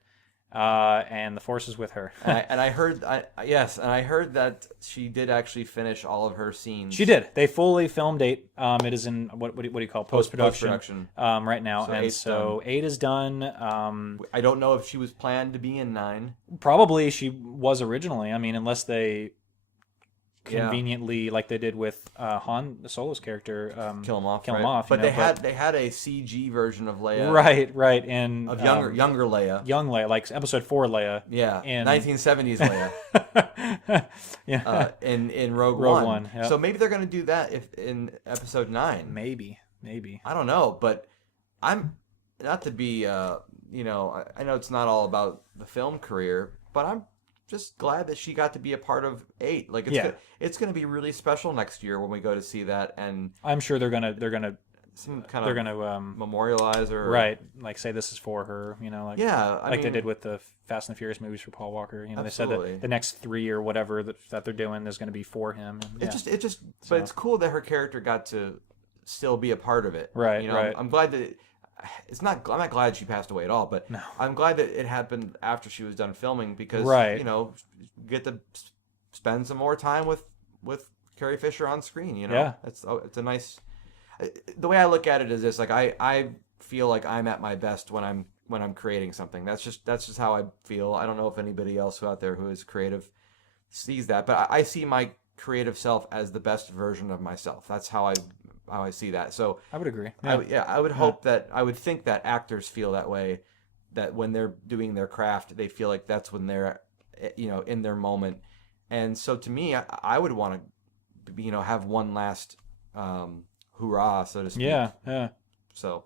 And the Force is with her. and I heard that she did actually finish all of her scenes. She did. They fully filmed 8. It is in what do you call post-production right now, so 8 is done. I don't know if she was planned to be in 9. Probably she was originally. I mean, unless they conveniently, like they did with Han Solo's character, kill him off. But they had a CG version of Leia. Right, and of younger Leia, young Leia, like Episode 4 Leia. Yeah, in 1970s Leia. In Rogue One. Yeah. So maybe they're going to do that in Episode 9. Maybe. I don't know, but I'm not to be. I know it's not all about the film career, but I'm just glad that she got to be a part of 8. Like it's going to be really special next year when we go to see that, and I'm sure they're gonna memorialize her, right? Like say this is for her, like they did with the Fast and the Furious movies for Paul Walker. They said that the next 3 or whatever that they're doing is going to be for him. And, but it's cool that her character got to still be a part of it, right? Right. I'm glad that. I'm not glad she passed away at all, but no. I'm glad that it happened after she was done filming because get to spend some more time with Carrie Fisher on screen. It's a nice. The way I look at it is this: like I feel like I'm at my best when I'm creating something. That's just how I feel. I don't know if anybody else out there who is creative sees that, but I see my creative self as the best version of myself. That's how I see that. So I would agree. I would hope that I would think that actors feel that way, that when they're doing their craft, they feel like that's when they're, in their moment. And so to me, I would want to, have one last hurrah, so to speak. Yeah. So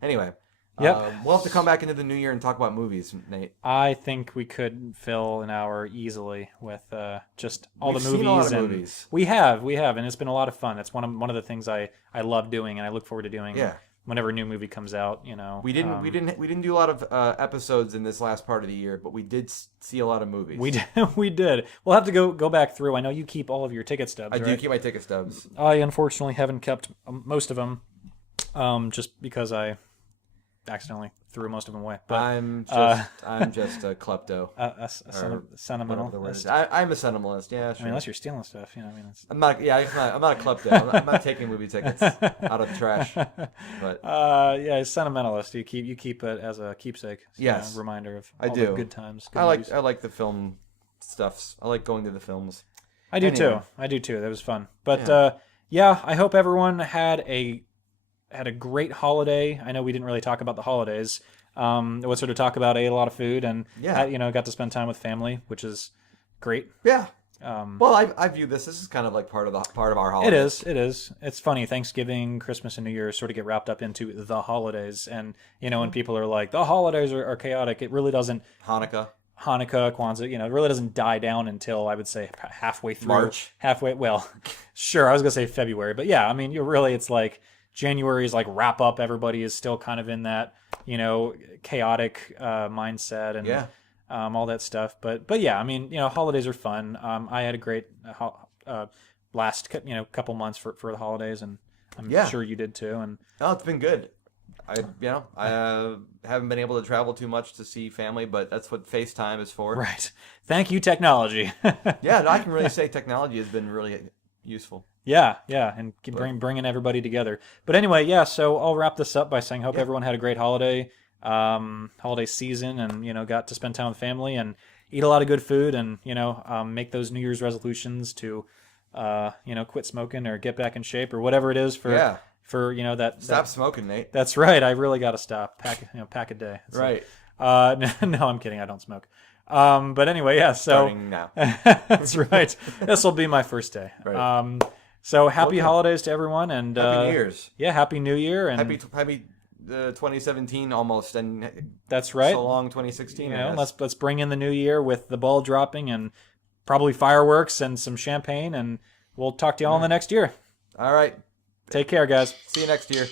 anyway, yep. We'll have to come back into the new year and talk about movies, Nate. I think we could fill an hour easily with just all We've the movies. Seen a lot of movies. We have, and it's been a lot of fun. It's one of the things I love doing, and I look forward to doing. Yeah. Whenever a new movie comes out, We didn't do a lot of episodes in this last part of the year, but we did see a lot of movies. We did. We'll have to go back through. I know you keep all of your ticket stubs. I do keep my ticket stubs. I unfortunately haven't kept most of them, just because I accidentally threw most of them away. But I'm just a klepto. Sentimentalist. I'm a sentimentalist. Yeah, sure. I mean, unless you're stealing stuff, it's... I'm not a klepto. I'm not taking movie tickets out of the trash. But sentimentalist. You keep it as a keepsake. Yes, reminder of all the good times. Good I movies. like the film stuffs. I like going to the films. I do too. That was fun. But I hope everyone had a great holiday. I know we didn't really talk about the holidays. It was sort of talk about ate a lot of food and got to spend time with family, which is great. Yeah. Well, I view this is kind of like part of our holidays. It is. It's funny. Thanksgiving, Christmas, and New Year sort of get wrapped up into the holidays, and when people are like the holidays are chaotic, it really doesn't. Hanukkah, Kwanzaa, it really doesn't die down until I would say halfway through March. Well, sure, I was gonna say February, but yeah, I mean, it's like. January is like wrap up. Everybody is still kind of in that, chaotic mindset and all that stuff. But yeah, I mean, holidays are fun. I had a great last couple months for the holidays, and I'm sure you did too. And it's been good. I haven't been able to travel too much to see family, but that's what FaceTime is for. Right. Thank you, technology. I can really say technology has been really useful. Yeah, and bringing everybody together. But anyway, so I'll wrap this up by saying hope everyone had a great holiday season and, got to spend time with family and eat a lot of good food and, make those New Year's resolutions to, quit smoking or get back in shape or whatever it is for that. Stop smoking, Nate. That's right. I really got to stop. Pack a day. Right. No, I'm kidding. I don't smoke. But anyway, so starting now. That's right. This will be my first day. Right. So happy holidays to everyone and Happy New Year's. Yeah, happy New Year and happy 2017 almost and that's right. So long 2016. Let's bring in the new year with the ball dropping and probably fireworks and some champagne and we'll talk to y'all in the next year. All right. Take care, guys. See you next year.